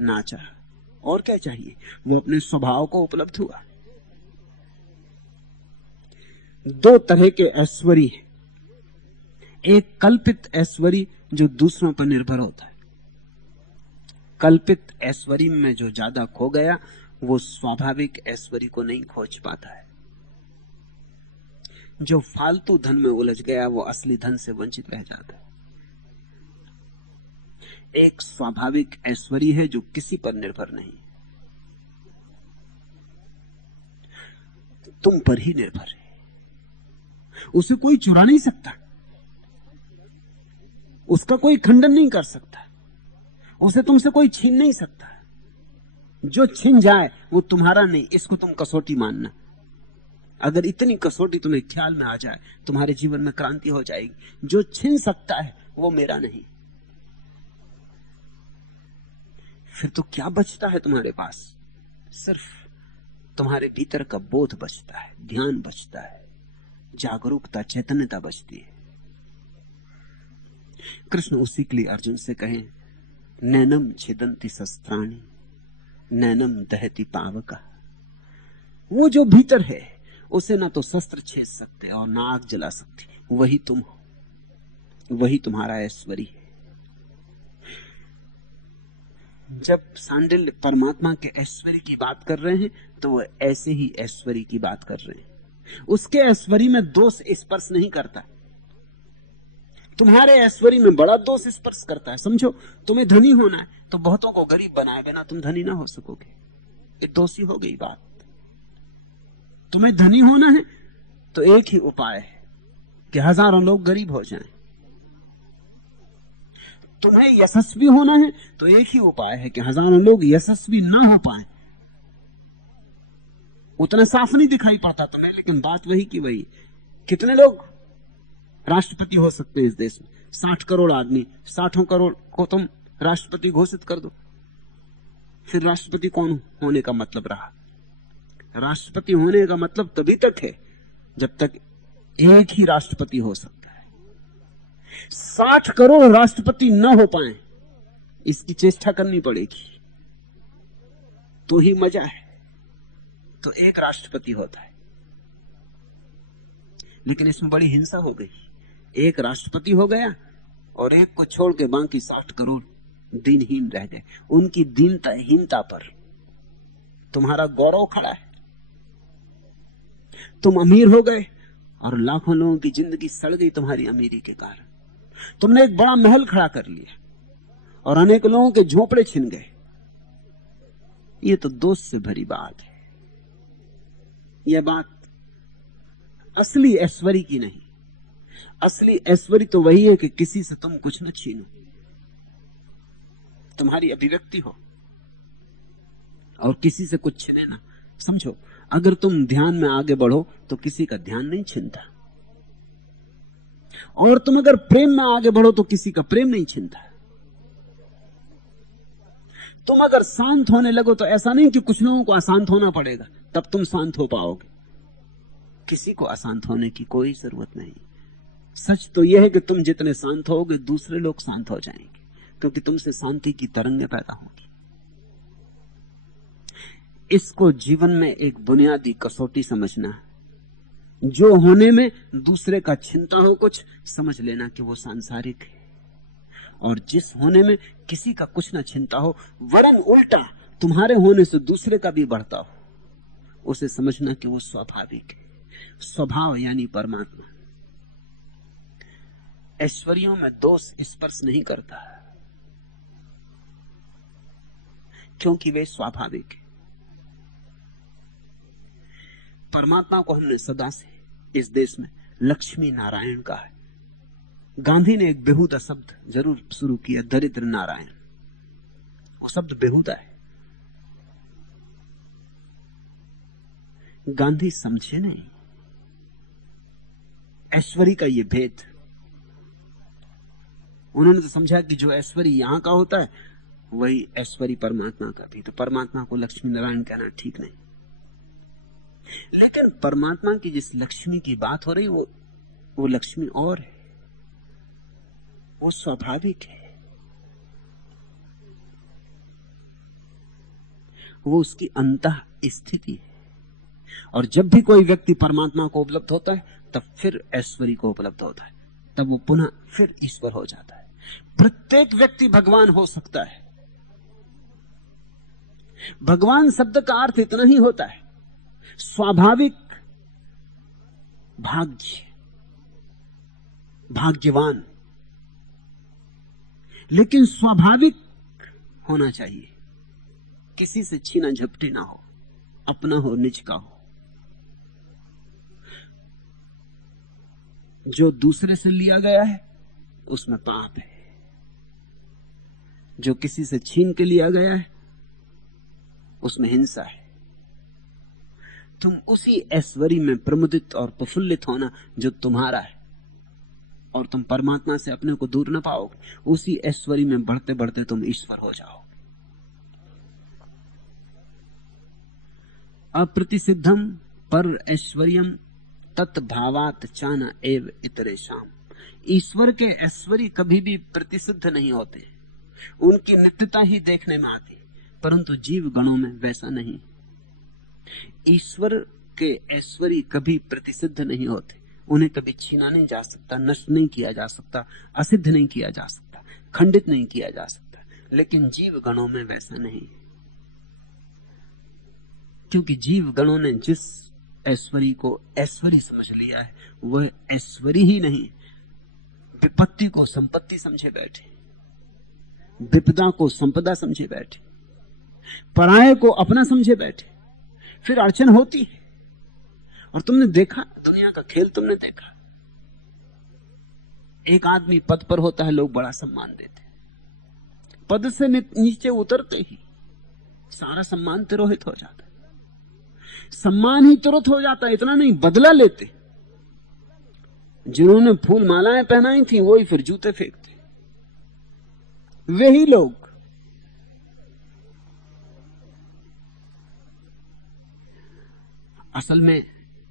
नाचा, और क्या चाहिए? वो अपने स्वभाव को उपलब्ध हुआ। दो तरह के ऐश्वर्य हैं। एक कल्पित ऐश्वर्य जो दूसरों पर निर्भर होता है। कल्पित ऐश्वर्य में जो ज्यादा खो गया वो स्वाभाविक ऐश्वर्य को नहीं खोज पाता है। जो फालतू धन में उलझ गया वो असली धन से वंचित रह जाता है। एक स्वाभाविक ऐश्वर्य है जो किसी पर निर्भर नहीं, तुम पर ही निर्भर है। उसे कोई चुरा नहीं सकता, उसका कोई खंडन नहीं कर सकता, उसे तुमसे कोई छीन नहीं सकता। जो छीन जाए वो तुम्हारा नहीं, इसको तुम कसौटी मानना। अगर इतनी कसौटी तुम्हें ख्याल में आ जाए तुम्हारे जीवन में क्रांति हो जाएगी। जो छीन सकता है वो मेरा नहीं। फिर तो क्या बचता है तुम्हारे पास? सिर्फ तुम्हारे भीतर का बोध बचता है, ध्यान बचता है, जागरूकता, चैतन्यता बचती है। कृष्ण उसी के लिए अर्जुन से कहें, नैनम छिदंती शस्त्राणि नैनम दहति पावका। वो जो भीतर है उसे ना तो शस्त्र छेद सकते और ना आग जला सकती। वही तुम हो, वही तुम्हारा ऐश्वर्य है। जब सांडिल्य परमात्मा के ऐश्वर्य की बात कर रहे हैं तो वो ऐसे ही ऐश्वर्य की बात कर रहे हैं। उसके ऐश्वर्य में दोष स्पर्श नहीं करता, तुम्हारे ऐश्वर्य में बड़ा दोष स्पर्श करता है। समझो, तुम्हें धनी होना है तो बहुतों को गरीब बनाए बिना तुम धनी ना हो सकोगे, ये दोषी हो गई बात। तुम्हें धनी होना है तो एक ही उपाय है कि हजारों लोग गरीब हो जाएं। तुम्हें यशस्वी होना है तो एक ही उपाय है कि हजारों लोग यशस्वी ना हो पाए। उतना साफ नहीं दिखाई पड़ता तुम्हें, लेकिन बात वही की वही। कितने लोग राष्ट्रपति हो सकते हैं इस देश में? 60 करोड़ आदमी, 60 करोड़ को तुम राष्ट्रपति घोषित कर दो, फिर राष्ट्रपति कौन होने का मतलब रहा? राष्ट्रपति होने का मतलब तभी तक है जब तक एक ही राष्ट्रपति हो सकता है। 60 करोड़ राष्ट्रपति न हो पाए, इसकी चेष्टा करनी पड़ेगी तो ही मजा है। तो एक राष्ट्रपति होता है, लेकिन इसमें बड़ी हिंसा हो गई। एक राष्ट्रपति हो गया और एक को छोड़ के बाकी 60 करोड़ दीनहीन रह गए। उनकी दीनहीनता पर तुम्हारा गौरव खड़ा है। तुम अमीर हो गए और लाखों लोगों की जिंदगी सड़ गई तुम्हारी अमीरी के कारण। तुमने एक बड़ा महल खड़ा कर लिया और अनेक लोगों के झोपड़े छिन गए। ये तो दोष से भरी बात है। यह बात असली ऐश्वर्य की नहीं। असली ऐश्वर्य तो वही है कि किसी से तुम कुछ न छीनो, तुम्हारी अभिव्यक्ति हो और किसी से कुछ छिने ना। समझो, अगर तुम ध्यान में आगे बढ़ो तो किसी का ध्यान नहीं छिनता, और तुम अगर प्रेम में आगे बढ़ो तो किसी का प्रेम नहीं छिनता। तुम अगर शांत होने लगो तो ऐसा नहीं कि कुछ लोगों को अशांत होना पड़ेगा तब तुम शांत हो पाओगे। किसी को अशांत होने की कोई जरूरत नहीं। सच तो यह है कि तुम जितने शांत होगे दूसरे लोग शांत हो जाएंगे, क्योंकि तुमसे शांति की तरंगें पैदा होंगी। इसको जीवन में एक बुनियादी कसौटी समझना है। जो होने में दूसरे का चिंता हो कुछ, समझ लेना कि वो सांसारिक है, और जिस होने में किसी का कुछ ना चिंता हो, वरन उल्टा तुम्हारे होने से दूसरे का भी बढ़ता हो, उसे समझना कि वो स्वाभाविक है। स्वभाव यानी परमात्मा ऐश्वर्यों में दोष स्पर्श नहीं करता, क्योंकि वे स्वाभाविक है। परमात्मा को हमने सदा से इस देश में लक्ष्मी नारायण कहा है। गांधी ने एक बेहुदा शब्द जरूर शुरू किया, दरिद्र नारायण। वो शब्द बेहुदा है। गांधी समझे नहीं ऐश्वर्य का ये भेद। उन्होंने तो समझा कि जो ऐश्वर्य यहां का होता है वही ऐश्वर्य परमात्मा का भी, तो परमात्मा को लक्ष्मी नारायण कहना ठीक नहीं। लेकिन परमात्मा की जिस लक्ष्मी की बात हो रही वो लक्ष्मी और है, वो स्वाभाविक है, वो उसकी अंतः स्थिति है। और जब भी कोई व्यक्ति परमात्मा को उपलब्ध होता है तब फिर ऐश्वर्य को उपलब्ध होता है, तब वो पुनः फिर ईश्वर हो जाता है। प्रत्येक व्यक्ति भगवान हो सकता है। भगवान शब्द का अर्थ इतना ही होता है, स्वाभाविक भाग्य, भाग्यवान। लेकिन स्वाभाविक होना चाहिए, किसी से छीना झपटी ना हो, अपना हो, निज का हो। जो दूसरे से लिया गया है उसमें पाप है, जो किसी से छीन के लिया गया है उसमें हिंसा है। तुम उसी ऐश्वर्य में प्रमुदित और प्रफुल्लित होना जो तुम्हारा है, और तुम परमात्मा से अपने को दूर न पाओगे। उसी ऐश्वर्य में बढ़ते बढ़ते तुम ईश्वर हो जाओगे। अप्रतिसिद्धम पर ऐश्वर्यम तत्भावात चाना एव इतरेशाम। ईश्वर के ऐश्वर्य कभी भी प्रतिसिद्ध नहीं होते, उनकी नित्यता ही देखने में आती, परंतु जीव गणों में वैसा नहीं। ईश्वर के ऐश्वर्य कभी प्रतिसिद्ध नहीं होते, उन्हें कभी छीना नहीं जा सकता, नष्ट नहीं किया जा सकता, असिद्ध नहीं किया जा सकता, खंडित नहीं किया जा सकता। लेकिन जीव गणों में वैसा नहीं, क्योंकि जीव गणों ने जिस ऐश्वर्य को ऐश्वर्य समझ लिया है वह ऐश्वर्य ही नहीं, विपत्ति को संपत्ति समझे बैठे, विपदा को संपदा समझे बैठे, पराये को अपना समझे बैठे। फिर अड़चन होती है। और तुमने देखा, दुनिया का खेल तुमने देखा, एक आदमी पद पर होता है, लोग बड़ा सम्मान देते, पद से नीचे उतरते ही सारा सम्मान तिरोहित हो जाता, सम्मान ही तुरंत हो जाता। इतना नहीं, बदला लेते। जिन्होंने फूल मालाएं पहनाई थी वही फिर जूते फेंकते, वही लोग। असल में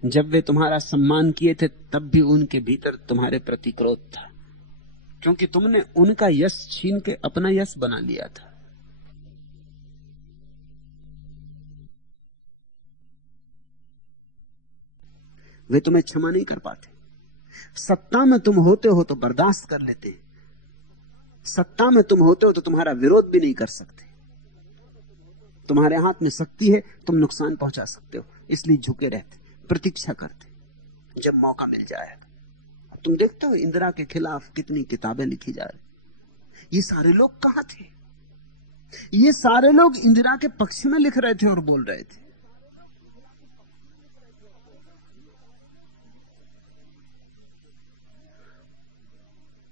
जब वे तुम्हारा सम्मान किए थे तब भी उनके भीतर तुम्हारे प्रति क्रोध था, क्योंकि तुमने उनका यश छीन के अपना यश बना लिया था। वे तुम्हें क्षमा नहीं कर पाते। सत्ता में तुम होते हो तो बर्दाश्त कर लेते, सत्ता में तुम होते हो तो तुम्हारा विरोध भी नहीं कर सकते। तुम्हारे हाथ में शक्ति है, तुम नुकसान पहुंचा सकते हो, इसलिए झुके रहते, प्रतीक्षा करते जब मौका मिल जाएगा। तुम देखते हो इंदिरा के खिलाफ कितनी किताबें लिखी जा रही। ये सारे लोग कहां थे? ये सारे लोग इंदिरा के पक्ष में लिख रहे थे और बोल रहे थे।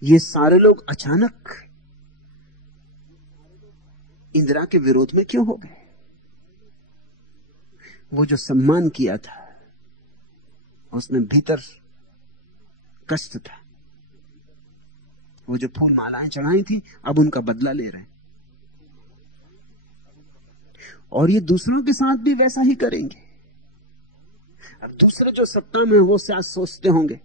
ये सारे लोग अचानक इंदिरा के विरोध में क्यों हो गए? वो जो सम्मान किया था उसमें भीतर कष्ट था। वो जो फूल मालाएं चढ़ाई थी अब उनका बदला ले रहे हैं, और ये दूसरों के साथ भी वैसा ही करेंगे। अब दूसरे जो सत्ता में वो शायद सोचते होंगे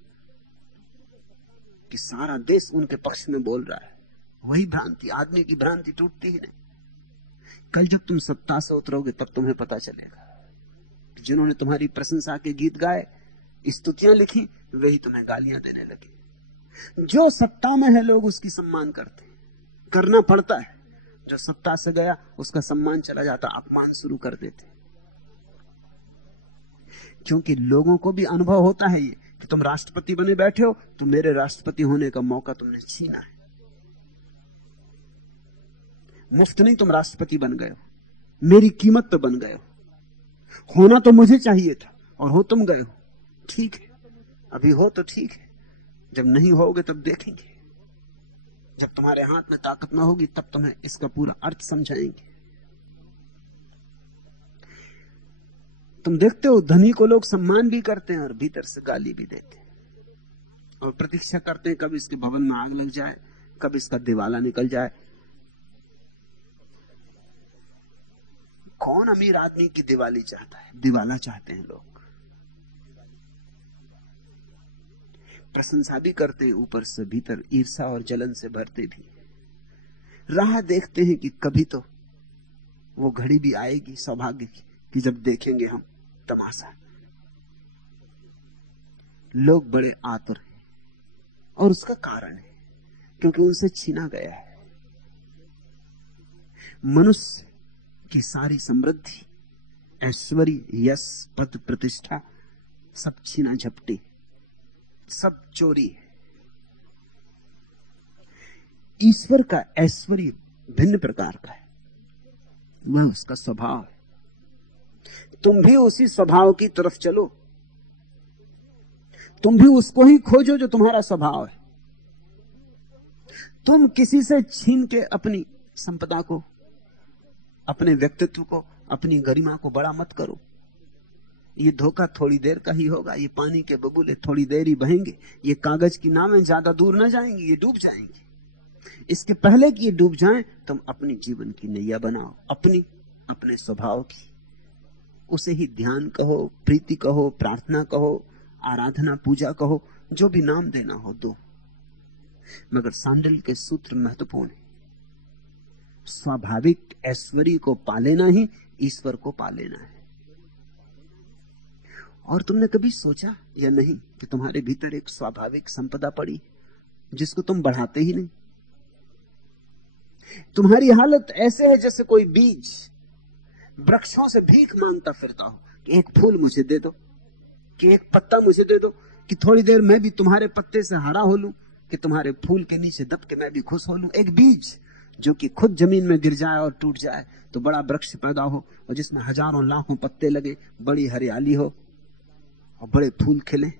कि सारा देश उनके पक्ष में बोल रहा है। वही भ्रांति, आदमी की भ्रांति टूटती ही नहीं। कल जब तुम सत्ता से उतरोगे तब तुम्हें पता चलेगा कि जिन्होंने तुम्हारी प्रशंसा के गीत गाए, स्तुतियां लिखी, वही तुम्हें गालियां देने लगे। जो सत्ता में है लोग उसकी सम्मान करते, करना पड़ता है। जो सत्ता से गया उसका सम्मान चला जाता, अपमान शुरू कर देते। क्योंकि लोगों को भी अनुभव होता है ये कि तुम राष्ट्रपति बने बैठे हो तो मेरे राष्ट्रपति होने का मौका तुमने छीना है। मुफ्त नहीं तुम राष्ट्रपति बन गए हो, मेरी कीमत तो बन गए हो। होना तो मुझे चाहिए था और हो तुम गए हो। ठीक है, अभी हो तो ठीक है, जब नहीं होगे तब देखेंगे। जब तुम्हारे हाथ में ताकत ना होगी तब तुम्हें इसका पूरा अर्थ समझाएंगे। तुम देखते हो धनी को लोग सम्मान भी करते हैं और भीतर से गाली भी देते हैं, और प्रतीक्षा करते हैं कब इसके भवन में आग लग जाए, कब इसका दिवाला निकल जाए। कौन अमीर आदमी की दिवाली चाहता है? दिवाला चाहते हैं लोग। प्रशंसा भी करते हैं, ऊपर से भीतर ईर्ष्या और जलन से भरते भी। राह देखते हैं कि कभी तो वो घड़ी भी आएगी सौभाग्य की कि जब देखेंगे हम तमाशा। लोग बड़े आतुर हैं और उसका कारण है क्योंकि उनसे छीना गया है। मनुष्य की सारी समृद्धि, ऐश्वर्य, यश, पद, प्रतिष्ठा सब छीना झपटी, सब चोरी है। ईश्वर का ऐश्वर्य भिन्न प्रकार का है, वह उसका स्वभाव है। तुम भी उसी स्वभाव की तरफ चलो, तुम भी उसको ही खोजो जो तुम्हारा स्वभाव है। तुम किसी से छीन के अपनी संपदा को, अपने व्यक्तित्व को, अपनी गरिमा को बड़ा मत करो। ये धोखा थोड़ी देर का ही होगा, ये पानी के बबूले थोड़ी देर ही बहेंगे, ये कागज की नावें ज्यादा दूर न जाएंगी, ये डूब जाएंगी। इसके पहले कि ये डूब जाएं, तुम अपनी जीवन की नैया बनाओ, अपने स्वभाव की। उसे ही ध्यान कहो, प्रीति कहो, प्रार्थना कहो, आराधना, पूजा कहो, जो भी नाम देना हो दो। मगर सांडिल्य के सूत्र महत्वपूर्ण है। स्वाभाविक ऐश्वर्य को पा लेना ही ईश्वर को पा लेना है। और तुमने कभी सोचा या नहीं कि तुम्हारे भीतर एक स्वाभाविक संपदा पड़ी जिसको तुम बढ़ाते ही नहीं? तुम्हारी हालत ऐसे है जैसे कोई बीज वृक्षों से भीख मांगता फिरता हो कि एक फूल मुझे दे दो, कि एक पत्ता मुझे दे दो, कि थोड़ी देर मैं भी तुम्हारे पत्ते से हरा हो लूं, कि तुम्हारे फूल के नीचे दब के मैं भी खुश हो लूं। एक बीज जो कि खुद जमीन में गिर जाए और टूट जाए तो बड़ा वृक्ष पैदा हो, और जिसमें हजारों लाखों पत्ते लगे, बड़ी हरियाली हो और बड़े फूल खिले।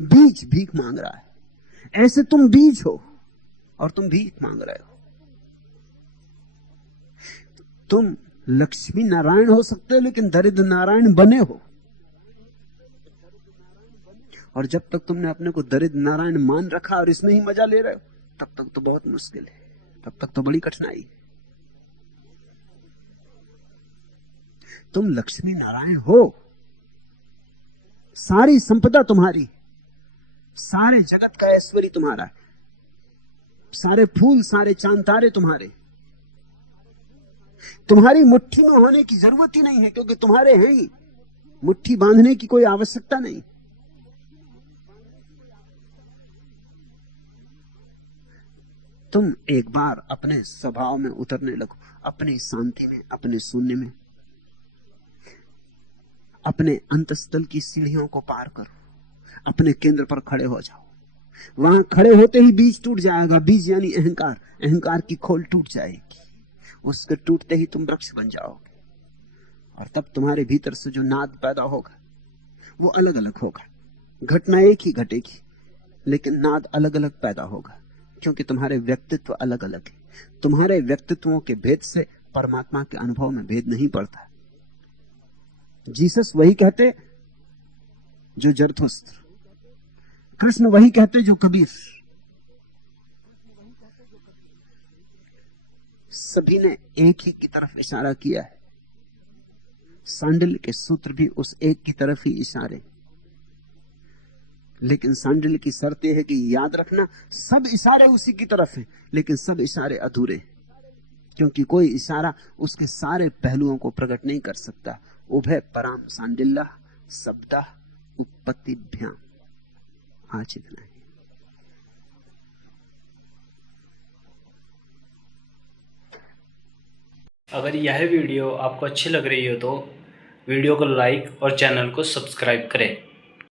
बीज भीख मांग रहा है। ऐसे तुम बीज हो और तुम भीख मांग रहे हो। तुम लक्ष्मी नारायण हो सकते हो लेकिन दरिद्र नारायण बने हो। और जब तक तुमने अपने को दरिद्र नारायण मान रखा और इसमें ही मजा ले रहे हो, तब तक तो बहुत मुश्किल है, तब तक तो बड़ी कठिनाई है। तुम लक्ष्मी नारायण हो, सारी संपदा तुम्हारी, सारे जगत का ऐश्वर्य तुम्हारा, सारे फूल सारे चांद तारे तुम्हारे। तुम्हारी मुट्ठी में होने की जरूरत ही नहीं है क्योंकि तुम्हारे हैं ही। मुट्ठी बांधने की कोई आवश्यकता नहीं। तुम एक बार अपने स्वभाव में उतरने लगो, अपनी शांति में, अपने शून्य में, अपने अंतस्थल की सीढ़ियों को पार करो, अपने केंद्र पर खड़े हो जाओ। वहां खड़े होते ही बीज टूट जाएगा। बीज यानी अहंकार। अहंकार की खोल टूट जाएगी। उसके टूटते ही तुम वृक्ष बन जाओगे और तब तुम्हारे भीतर से जो नाद पैदा होगा वो अलग अलग होगा। घटना एक ही घटेगी लेकिन नाद अलग अलग पैदा होगा क्योंकि तुम्हारे व्यक्तित्व अलग अलग है। तुम्हारे व्यक्तित्वों के भेद से परमात्मा के अनुभव में भेद नहीं पड़ता। जीसस वही कहते जो जरथुस्त्र, कृष्ण वही कहते जो कबीर। सभी ने एक ही की तरफ इशारा किया है। सांडिल्य के सूत्र भी उस एक की तरफ ही इशारे। लेकिन सांडिल्य की शर्त यह है कि याद रखना सब इशारे उसी की तरफ हैं, लेकिन सब इशारे अधूरे, क्योंकि कोई इशारा उसके सारे पहलुओं को प्रकट नहीं कर सकता। उभय पराम सांडिल्य शब्दा उत्पत्तिभ्याम। आज इतना ही। अगर यह वीडियो आपको अच्छी लग रही हो तो वीडियो को लाइक और चैनल को सब्सक्राइब करें।